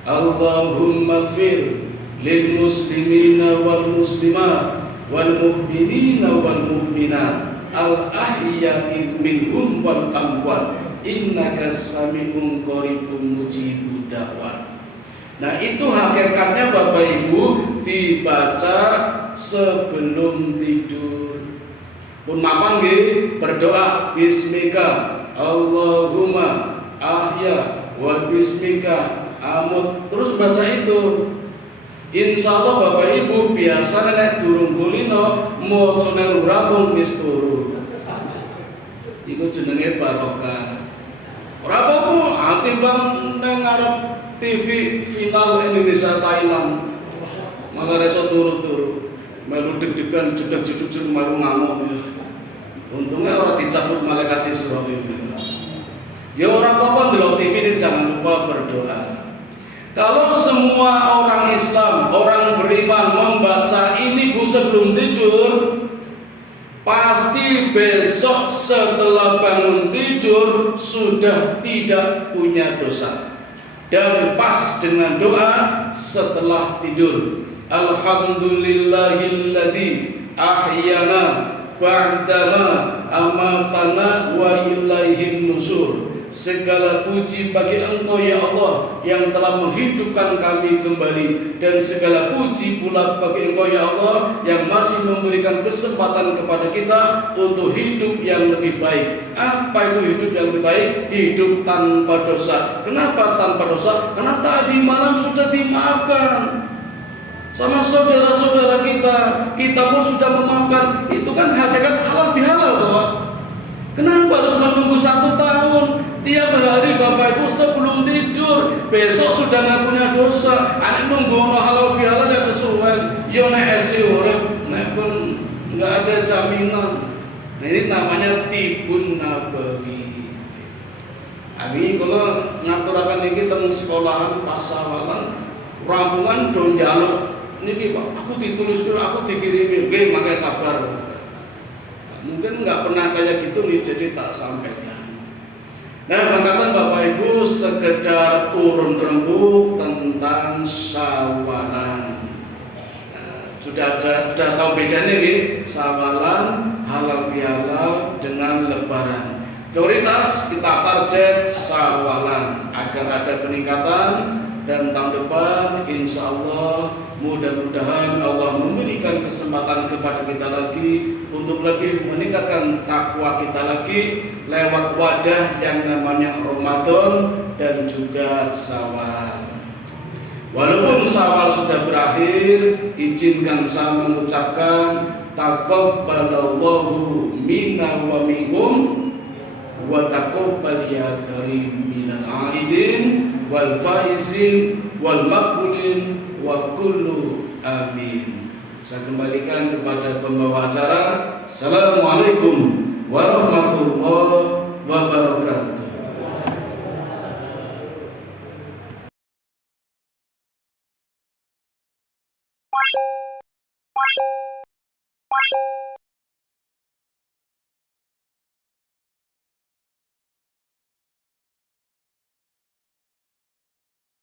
Allahumma gfir lil muslimina wal muslimat wal mu'minina wal mu'minat al ahya'i minhum wal amwat innaka sami'un qaribun mujibud da'wat. Nah, itu hakikatnya Bapak Ibu dibaca sebelum tidur. Pun mapan nggih berdoa bismika Allahumma ahya wa bismika amut, terus baca itu. Insya Allah Bapak Ibu biasa nek durung kulino maca nang rampung wis turu. Iku jenenge barokah. Ora apa-apa, atimbang nang ngarep TV final Indonesia Thailand. Malah reso turu-turu. Melu deg-degan jedeg-jedeg melu ngamuk. Untungnya orang dicabut malaikat Israil. Ya orang apa-apa ndelok TV ini jangan lupa berdoa. Kalau semua orang Islam, orang beriman membaca ini Bu sebelum tidur, pasti besok setelah bangun tidur sudah tidak punya dosa. Dan pas dengan doa setelah tidur. Alhamdulillahilladzi ahyana ba'dama amatana wa ilaihin nusur. Segala puji bagi Engkau ya Allah yang telah menghidupkan kami kembali, dan segala puji pula bagi Engkau ya Allah yang masih memberikan kesempatan kepada kita untuk hidup yang lebih baik. Apa itu hidup yang lebih baik? Hidup tanpa dosa. Kenapa tanpa dosa? Karena tadi malam sudah dimaafkan sama saudara-saudara kita. Kita pun sudah besok sudah nggak punya dosa. Ane nunggu ono halal bihalal ya kesuwen. Yo nek esi urip nek pun nggak ada jaminan. Nah, ini namanya tibun nabawi. Ami kalau ngaturakan niki teng sekolahan pasawalan rampungan do njaluk niki Pak, aku ditulis aku dikirimi, nggih mangke sabar. Mungkin nggak pernah kayak gitu nih, jadi tak sampaikan. Nah, perkataan Bapak Ibu sekedar urun rembuk tentang syawalan. Sudah tahu bedanya nih, syawalan halal bihalal dengan lebaran. Prioritas kita target syawalan agar ada peningkatan, dan tahun depan insya Allah mudah-mudahan Allah memberikan kesempatan kepada kita lagi untuk lebih meningkatkan takwa kita lagi lewat wadah yang namanya Ramadan dan juga Syawal. Walaupun Syawal sudah berakhir, izinkan saya mengucapkan taqabbalallahu minna wa minkum wa taqabbal ya karim minal aidin wal faizin wal maqbulin wa kullu amin. Saya kembalikan kepada pembawa acara. Assalamualaikum warahmatullahi wabarakatuh.